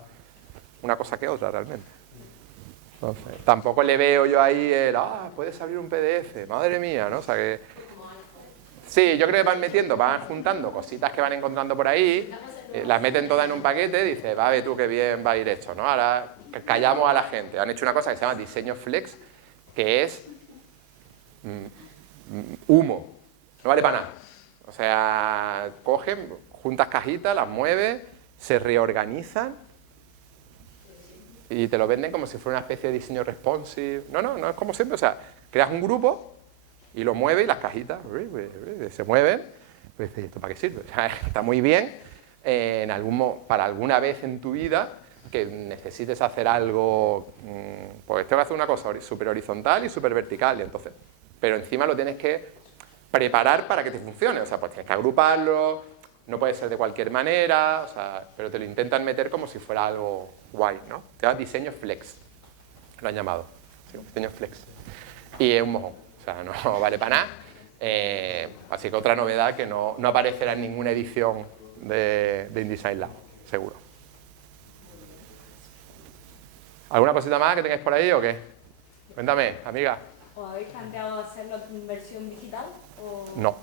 una cosa que otra realmente. Entonces, tampoco le veo yo ahí puedes abrir un PDF, madre mía, ¿no? O sea que... Sí, yo creo que van juntando cositas que van encontrando por ahí, las meten todas en un paquete, dice, va a ver tú qué bien va a ir esto, ¿no? Ahora callamos a la gente. Han hecho una cosa que se llama diseño flex, que es humo, no vale para nada. O sea, cogen, juntas cajitas, las mueves, se reorganizan y te lo venden como si fuera una especie de diseño responsive. No es como siempre, o sea, creas un grupo y lo mueves y las cajitas se mueven. Pues, ¿esto para qué sirve? O sea, está muy bien para alguna vez en tu vida que necesites hacer algo, pues tengo que hacer una cosa súper horizontal y súper vertical, y entonces, pero encima lo tienes que preparar para que te funcione, o sea, pues tienes que agruparlo, no puede ser de cualquier manera, o sea, pero te lo intentan meter como si fuera algo guay, ¿no? Te llama diseño flex, lo han llamado, ¿sí? Diseño flex, y es un mojón, o sea, no vale para nada, así que otra novedad que no aparecerá en ninguna edición de InDesign Lab, seguro. ¿Alguna cosita más que tengáis por ahí o qué? Cuéntame, amiga. ¿Os habéis planteado hacerlo en versión digital? O No.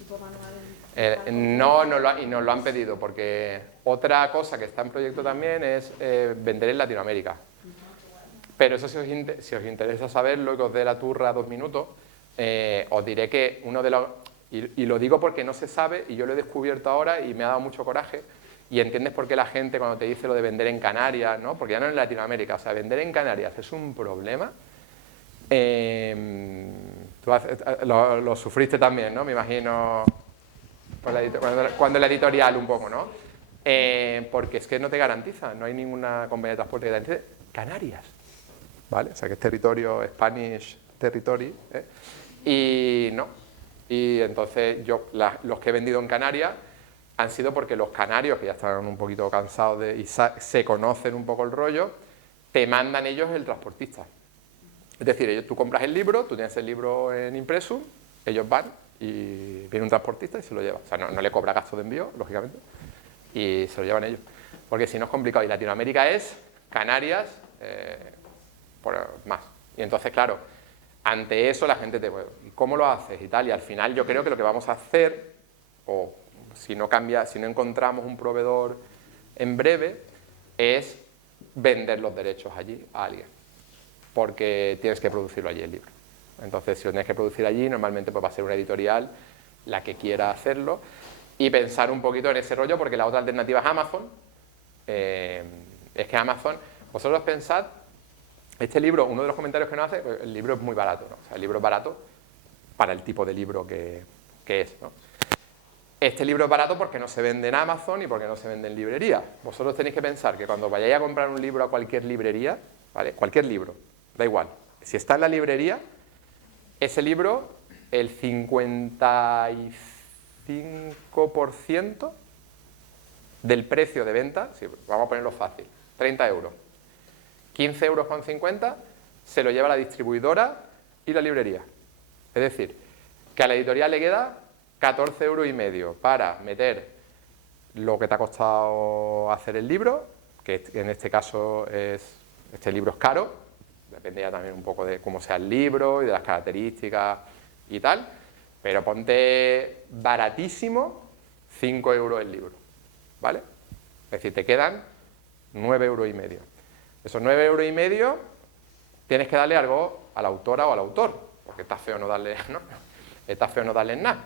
Tipo manual? Y nos lo han pedido, porque otra cosa que está en proyecto también es vender en Latinoamérica. Pero eso si os interesa saberlo y que os dé la turra 2 minutos, os diré que uno de los... Y lo digo porque no se sabe, y yo lo he descubierto ahora y me ha dado mucho coraje, y entiendes por qué la gente cuando te dice lo de vender en Canarias, ¿no? Porque ya no en Latinoamérica, o sea, vender en Canarias es un problema. Tú lo sufriste también, ¿no? Me imagino cuando la editorial un poco, ¿no? Porque es que no te garantiza, no hay ninguna compañía de transporte que te garantice Canarias, ¿vale? O sea, que es territorio, Spanish territory, ¿eh? Y no. Y entonces los que he vendido en Canarias han sido porque los canarios, que ya están un poquito cansados y se conocen un poco el rollo, te mandan ellos el transportista. Es decir, tú compras el libro, tú tienes el libro en impreso, ellos van y viene un transportista y se lo lleva. O sea, no le cobra gasto de envío, lógicamente, y se lo llevan ellos. Porque si no es complicado. Y Latinoamérica es Canarias más. Y entonces, claro, ante eso la gente te... ¿Cómo lo haces? Y tal. Y al final yo creo que lo que vamos a hacer, o si no encontramos un proveedor en breve, es vender los derechos allí a alguien. Porque tienes que producirlo allí el libro. Entonces, si lo tienes que producir allí, normalmente pues va a ser una editorial la que quiera hacerlo y pensar un poquito en ese rollo, porque la otra alternativa es Amazon. Es que Amazon, vosotros pensad, este libro, uno de los comentarios que nos hace, el libro es muy barato, ¿no? O sea, el libro es barato para el tipo de libro que es, ¿no? Este libro es barato porque no se vende en Amazon y porque no se vende en librería. Vosotros tenéis que pensar que cuando vayáis a comprar un libro a cualquier librería, ¿vale? Cualquier libro, da igual. Si está en la librería, ese libro, el 55% del precio de venta, sí, vamos a ponerlo fácil, 30 euros, 15,50 € se lo lleva la distribuidora y la librería. Es decir, que a la editorial le queda 14,5 € para meter lo que te ha costado hacer el libro, que en este caso este libro es caro, depende ya también un poco de cómo sea el libro y de las características y tal, pero ponte baratísimo 5 € el libro, ¿vale? Es decir, te quedan 9,5 €. Esos 9,5 € tienes que darle algo a la autora o al autor, porque está feo no darle, ¿no? Está feo no darle nada.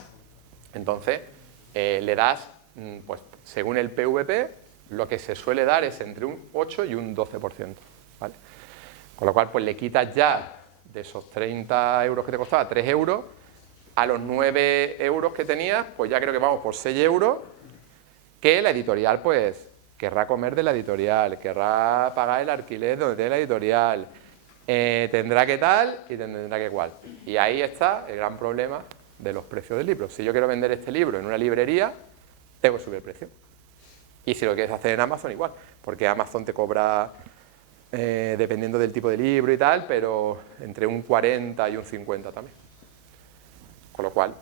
Entonces, le das, pues según el PVP, lo que se suele dar es entre un 8 y un 12%, ¿vale? Con lo cual, pues le quitas ya de esos 30 € que te costaba 3 €, a los 9 € que tenías, pues ya creo que vamos por 6 €, que la editorial, pues, querrá comer de la editorial, querrá pagar el alquiler donde tiene la editorial, tendrá que tal y tendrá que cual. Y ahí está el gran problema de los precios del libro. Si yo quiero vender este libro en una librería, tengo que subir el precio. Y si lo quieres hacer en Amazon, igual, porque Amazon te cobra, dependiendo del tipo de libro y tal, pero entre un 40 y un 50 también. Con lo cual,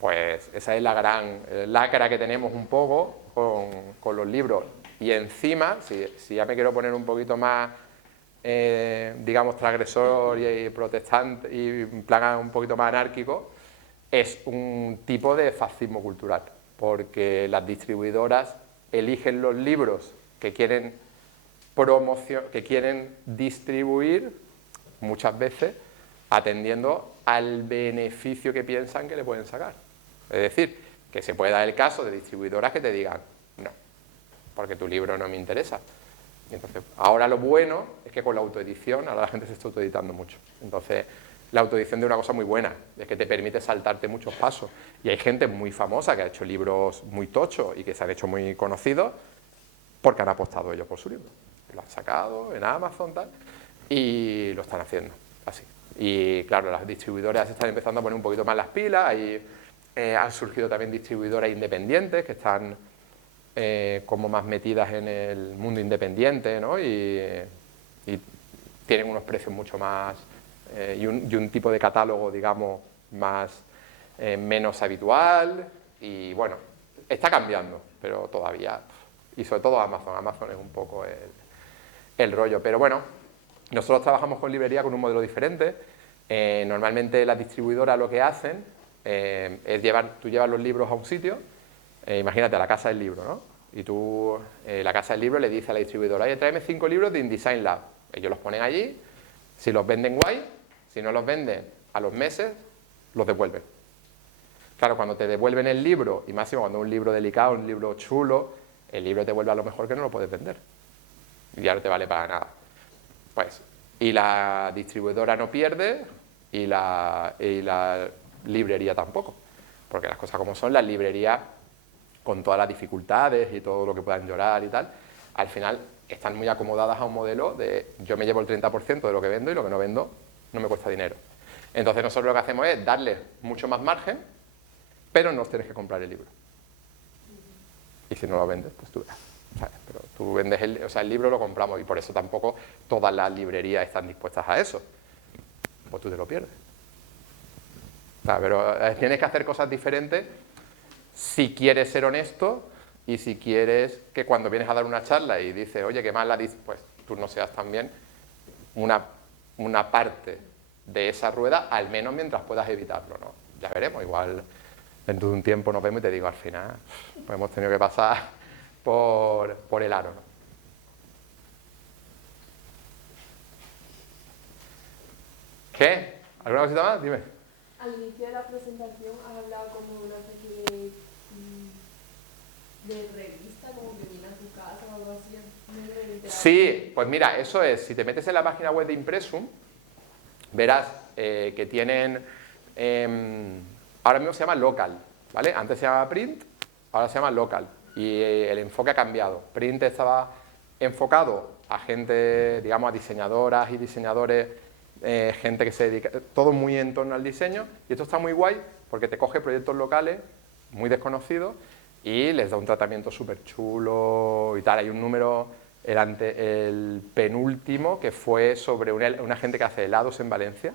pues esa es la gran lacra que tenemos un poco con los libros. Y encima, si ya me quiero poner un poquito más, digamos, transgresor y protestante y en plan un poquito más anárquico, es un tipo de fascismo cultural, porque las distribuidoras eligen los libros que quieren distribuir muchas veces atendiendo al beneficio que piensan que le pueden sacar. Es decir, que se puede dar el caso de distribuidoras que te digan, no, porque tu libro no me interesa. Entonces, ahora lo bueno es que con la autoedición, ahora la gente se está autoeditando mucho. Entonces, la autoedición de una cosa muy buena, es que te permite saltarte muchos pasos. Y hay gente muy famosa que ha hecho libros muy tochos y que se han hecho muy conocidos porque han apostado ellos por su libro. Lo han sacado en Amazon, tal, y lo están haciendo así. Y claro, las distribuidoras están empezando a poner un poquito más las pilas. Ahí han surgido también distribuidoras independientes que están como más metidas en el mundo independiente, ¿no? Y tienen unos precios mucho más y un tipo de catálogo, digamos, menos habitual. Y bueno, está cambiando, pero todavía, y sobre todo Amazon es un poco el rollo. Pero bueno, nosotros trabajamos con librería con un modelo diferente. Normalmente las distribuidoras lo que hacen es tú llevas los libros a un sitio, imagínate a la casa del libro, ¿no? Y tú, la casa del libro le dice a la distribuidora, oye, tráeme 5 libros de InDesign Lab. Ellos los ponen allí, si los venden guay, si no los venden a los meses, los devuelven. Claro, cuando te devuelven el libro, y máximo cuando es un libro delicado, un libro chulo, el libro te vuelve a lo mejor que no lo puedes vender. Y ya no te vale para nada. Pues, y la distribuidora no pierde, y la librería tampoco. Porque las cosas como son, las librerías, con todas las dificultades y todo lo que puedan llorar y tal, al final están muy acomodadas a un modelo de yo me llevo el 30% de lo que vendo y lo que no vendo no me cuesta dinero. Entonces nosotros lo que hacemos es darle mucho más margen, pero no tienes que comprar el libro. Y si no lo vendes, pues tú verás. ¿Sabes? Pero tú vendes el libro lo compramos y por eso tampoco todas las librerías están dispuestas a eso. Pues tú te lo pierdes. O sea, pero tienes que hacer cosas diferentes si quieres ser honesto y si quieres que cuando vienes a dar una charla y dices, oye, qué mal la dices, pues tú no seas también una parte de esa rueda, al menos mientras puedas evitarlo, ¿no? Ya veremos, igual dentro de un tiempo nos vemos y te digo, al final, pues hemos tenido que pasar por el aro, ¿no? ¿Qué? ¿Alguna cosita más? Dime. Al inicio de la presentación has hablado como de una especie de revista, como que viene a tu casa o algo así. Sí, pues mira, eso es, si te metes en la página web de Impresum, verás que tienen, ahora mismo se llama Local, ¿vale? Antes se llamaba Print, ahora se llama Local, y el enfoque ha cambiado. Print estaba enfocado a gente, digamos, a diseñadoras y diseñadores, gente que se dedica, todo muy en torno al diseño, y esto está muy guay porque te coge proyectos locales muy desconocidos y les da un tratamiento súper chulo y tal. Hay un número, el penúltimo, que fue sobre una gente que hace helados en Valencia,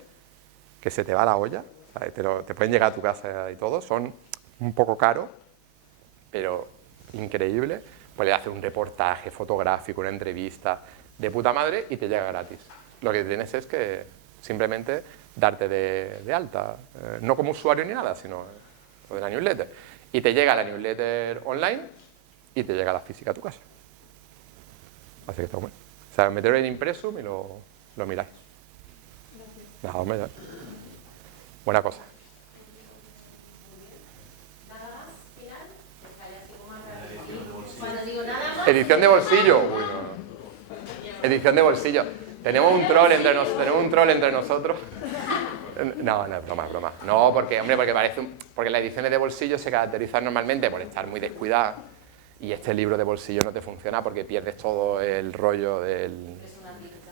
que se te va la olla, ¿sabes? Te pueden llegar a tu casa y todo, son un poco caros, pero increíble. Pues le hace un reportaje fotográfico, una entrevista de puta madre y te llega gratis. Lo que tienes es que simplemente darte de alta, no como usuario ni nada, sino lo de la newsletter. Y te llega la newsletter online y te llega la física a tu casa. Así que está bueno. O sea, meterlo en Impresum y lo miráis. Gracias. Nada, hombre, ya. Buena cosa. ¿Nada más? ¿Final? Cuando digo nada más... Edición de bolsillo. Uy, no. Edición de bolsillo. Tenemos un troll entre nosotros. No, es broma. No, porque porque las ediciones de bolsillo se caracterizan normalmente por estar muy descuidadas y este libro de bolsillo no te funciona porque pierdes todo el rollo del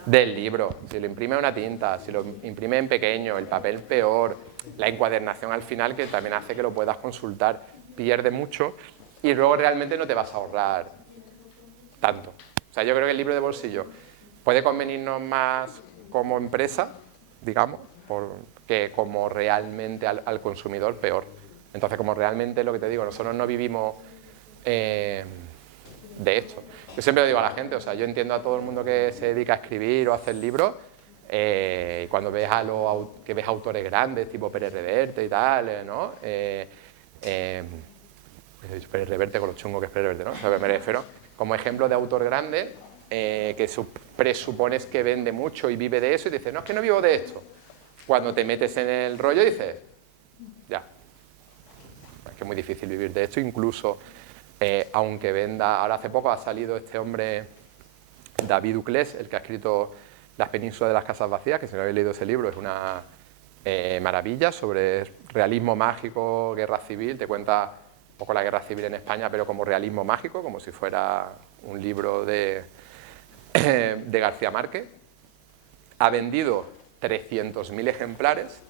libro. Si lo imprime una tinta, si lo imprime en pequeño, el papel peor, la encuadernación al final que también hace que lo puedas consultar, pierde mucho y luego realmente no te vas a ahorrar tanto. O sea, yo creo que el libro de bolsillo puede convenirnos más como empresa, digamos, que como realmente al consumidor peor. Entonces, como realmente lo que te digo, nosotros no vivimos de esto. Yo siempre lo digo a la gente, o sea, yo entiendo a todo el mundo que se dedica a escribir o a hacer libros, y cuando ves que ves autores grandes, tipo Pérez Reverte y tal, ¿no? He dicho Pérez Reverte con lo chungo que es Pérez Reverte, ¿no? O sea, me refiero como ejemplo de autor grande, que presupones que vende mucho y vive de eso y dices, no, es que no vivo de esto. Cuando te metes en el rollo dices, ya, es que es muy difícil vivir de esto, incluso aunque venda, ahora hace poco ha salido este hombre, David Uclés, el que ha escrito Las penínsulas de las casas vacías, que si no habéis leído ese libro es una maravilla sobre realismo mágico, guerra civil, te cuenta un poco la guerra civil en España, pero como realismo mágico, como si fuera un libro de García Márquez. Ha vendido 300.000 ejemplares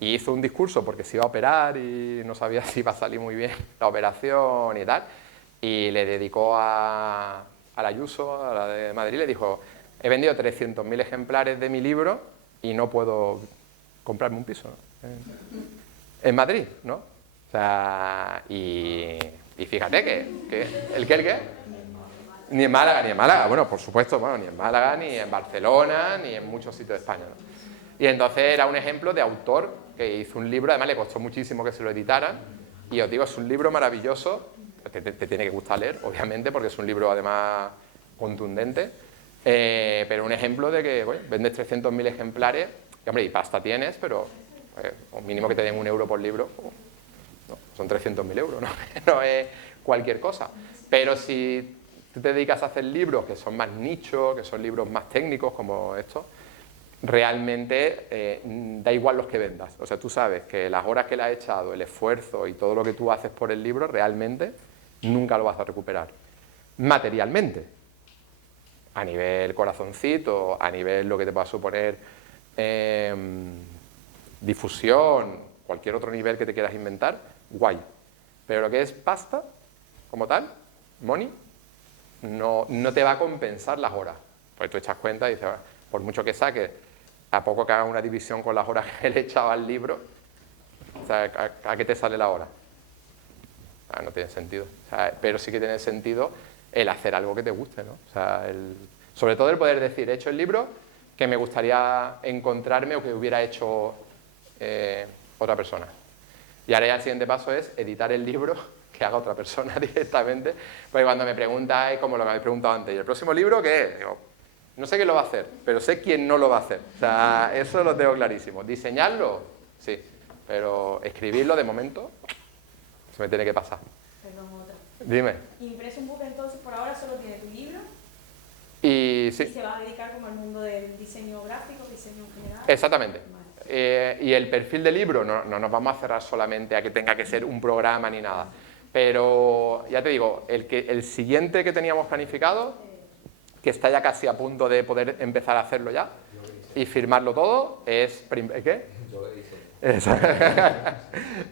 y hizo un discurso porque se iba a operar y no sabía si iba a salir muy bien la operación y tal, y le dedicó a la Ayuso, a la de Madrid, le dijo, he vendido 300.000 ejemplares de mi libro y no puedo comprarme un piso, ¿no? En Madrid, ¿no? O sea, y fíjate que ¿el qué? Ni en Málaga, bueno, por supuesto, bueno, ni en Málaga, ni en Barcelona, ni en muchos sitios de España, ¿no? Y entonces era un ejemplo de autor que hizo un libro, además le costó muchísimo que se lo editaran, y os digo, es un libro maravilloso, te tiene que gustar leer, obviamente, porque es un libro además contundente, pero un ejemplo de que, bueno, vendes 300.000 ejemplares, y hombre, y pasta tienes, pero o mínimo que te den 1 euro por libro, no, son 300.000 euros, ¿no? No es cualquier cosa. Pero si tú te dedicas a hacer libros que son más nichos, que son libros más técnicos como estos, realmente da igual los que vendas. O sea, tú sabes que las horas que le has echado, el esfuerzo y todo lo que tú haces por el libro, realmente nunca lo vas a recuperar. Materialmente, a nivel corazoncito, a nivel lo que te va a suponer difusión, cualquier otro nivel que te quieras inventar, guay. Pero lo que es pasta, como tal, money, no te va a compensar las horas. Pues tú echas cuenta y dices, por mucho que saques, a poco que hagas una división con las horas que le echaba al libro, o sea, ¿a qué te sale la hora? No tiene sentido. O sea, pero sí que tiene sentido el hacer algo que te guste, ¿no? O sea, sobre todo el poder decir, he hecho el libro que me gustaría encontrarme o que hubiera hecho otra persona. Y ahora ya el siguiente paso es editar el libro que haga otra persona directamente. Porque cuando me preguntas, es como lo que me habéis preguntado antes, ¿y el próximo libro qué es? Digo, no sé quién lo va a hacer, pero sé quién no lo va a hacer. O sea, eso lo tengo clarísimo. ¿Diseñarlo? Sí. Pero escribirlo, de momento, se me tiene que pasar. Perdón, otra. Dime. Impression Book, entonces, por ahora solo tiene tu libro. Y Y sí, se va a dedicar como al mundo del diseño gráfico, diseño en general. exactamente. Vale. Y el perfil del libro, no nos vamos a cerrar solamente a que tenga que ser un programa ni nada. Pero, ya te digo, el siguiente que teníamos planificado, que está ya casi a punto de poder empezar a hacerlo ya y firmarlo todo, es... ¿Qué?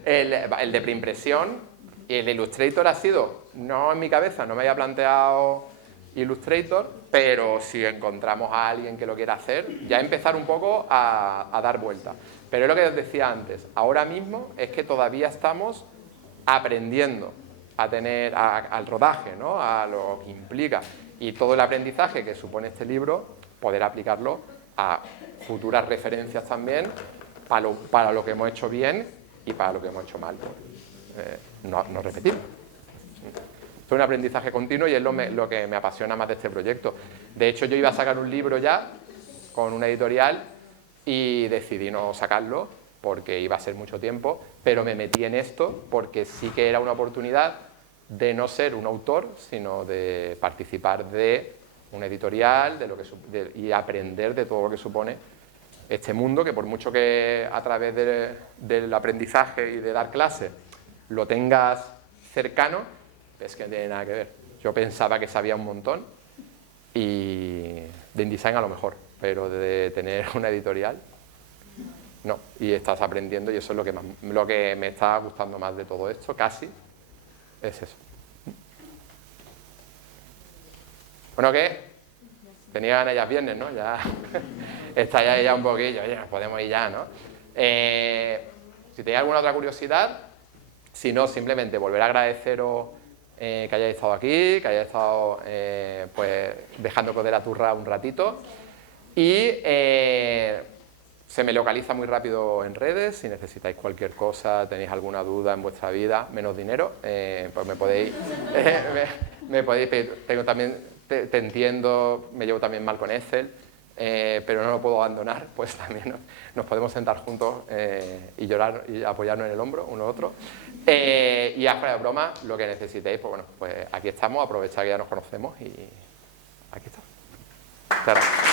El de preimpresión. Y el de Illustrator ha sido, no en mi cabeza, no me había planteado Illustrator, pero si encontramos a alguien que lo quiera hacer, ya empezar un poco a dar vuelta. Pero es lo que os decía antes, ahora mismo es que todavía estamos aprendiendo a tener al rodaje, ¿no? A lo que implica y todo el aprendizaje que supone este libro, poder aplicarlo a futuras referencias también para lo que hemos hecho bien y para lo que hemos hecho mal. No repetirlo. Es un aprendizaje continuo y es lo que me apasiona más de este proyecto. De hecho, yo iba a sacar un libro ya con una editorial y decidí no sacarlo porque iba a ser mucho tiempo, pero me metí en esto porque sí que era una oportunidad de no ser un autor, sino de participar de una editorial y aprender de todo lo que supone este mundo, que por mucho que a través del aprendizaje y de dar clases lo tengas cercano, es que no tiene nada que ver. Yo pensaba que sabía un montón y de InDesign a lo mejor, pero de tener una editorial, no. Y estás aprendiendo y eso es lo que me está gustando más de todo esto, casi, es eso. Bueno, ¿qué? Tenía ganas ya viernes, ¿no? Ya está ya un poquillo, ya podemos ir ya, ¿no? Si tenéis alguna otra curiosidad, si no, simplemente volver a agradeceros que hayáis estado aquí, que hayáis estado pues dejando de la turra un ratito. Y se me localiza muy rápido en redes, si necesitáis cualquier cosa, tenéis alguna duda en vuestra vida, menos dinero, pues me podéis pedir. Tengo también, te entiendo, me llevo también mal con Excel, pero no lo puedo abandonar, pues también nos podemos sentar juntos y llorar y apoyarnos en el hombro uno al otro. Y afuera de broma, lo que necesitéis, pues bueno, pues aquí estamos, aprovechad que ya nos conocemos y aquí está. Muchas gracias.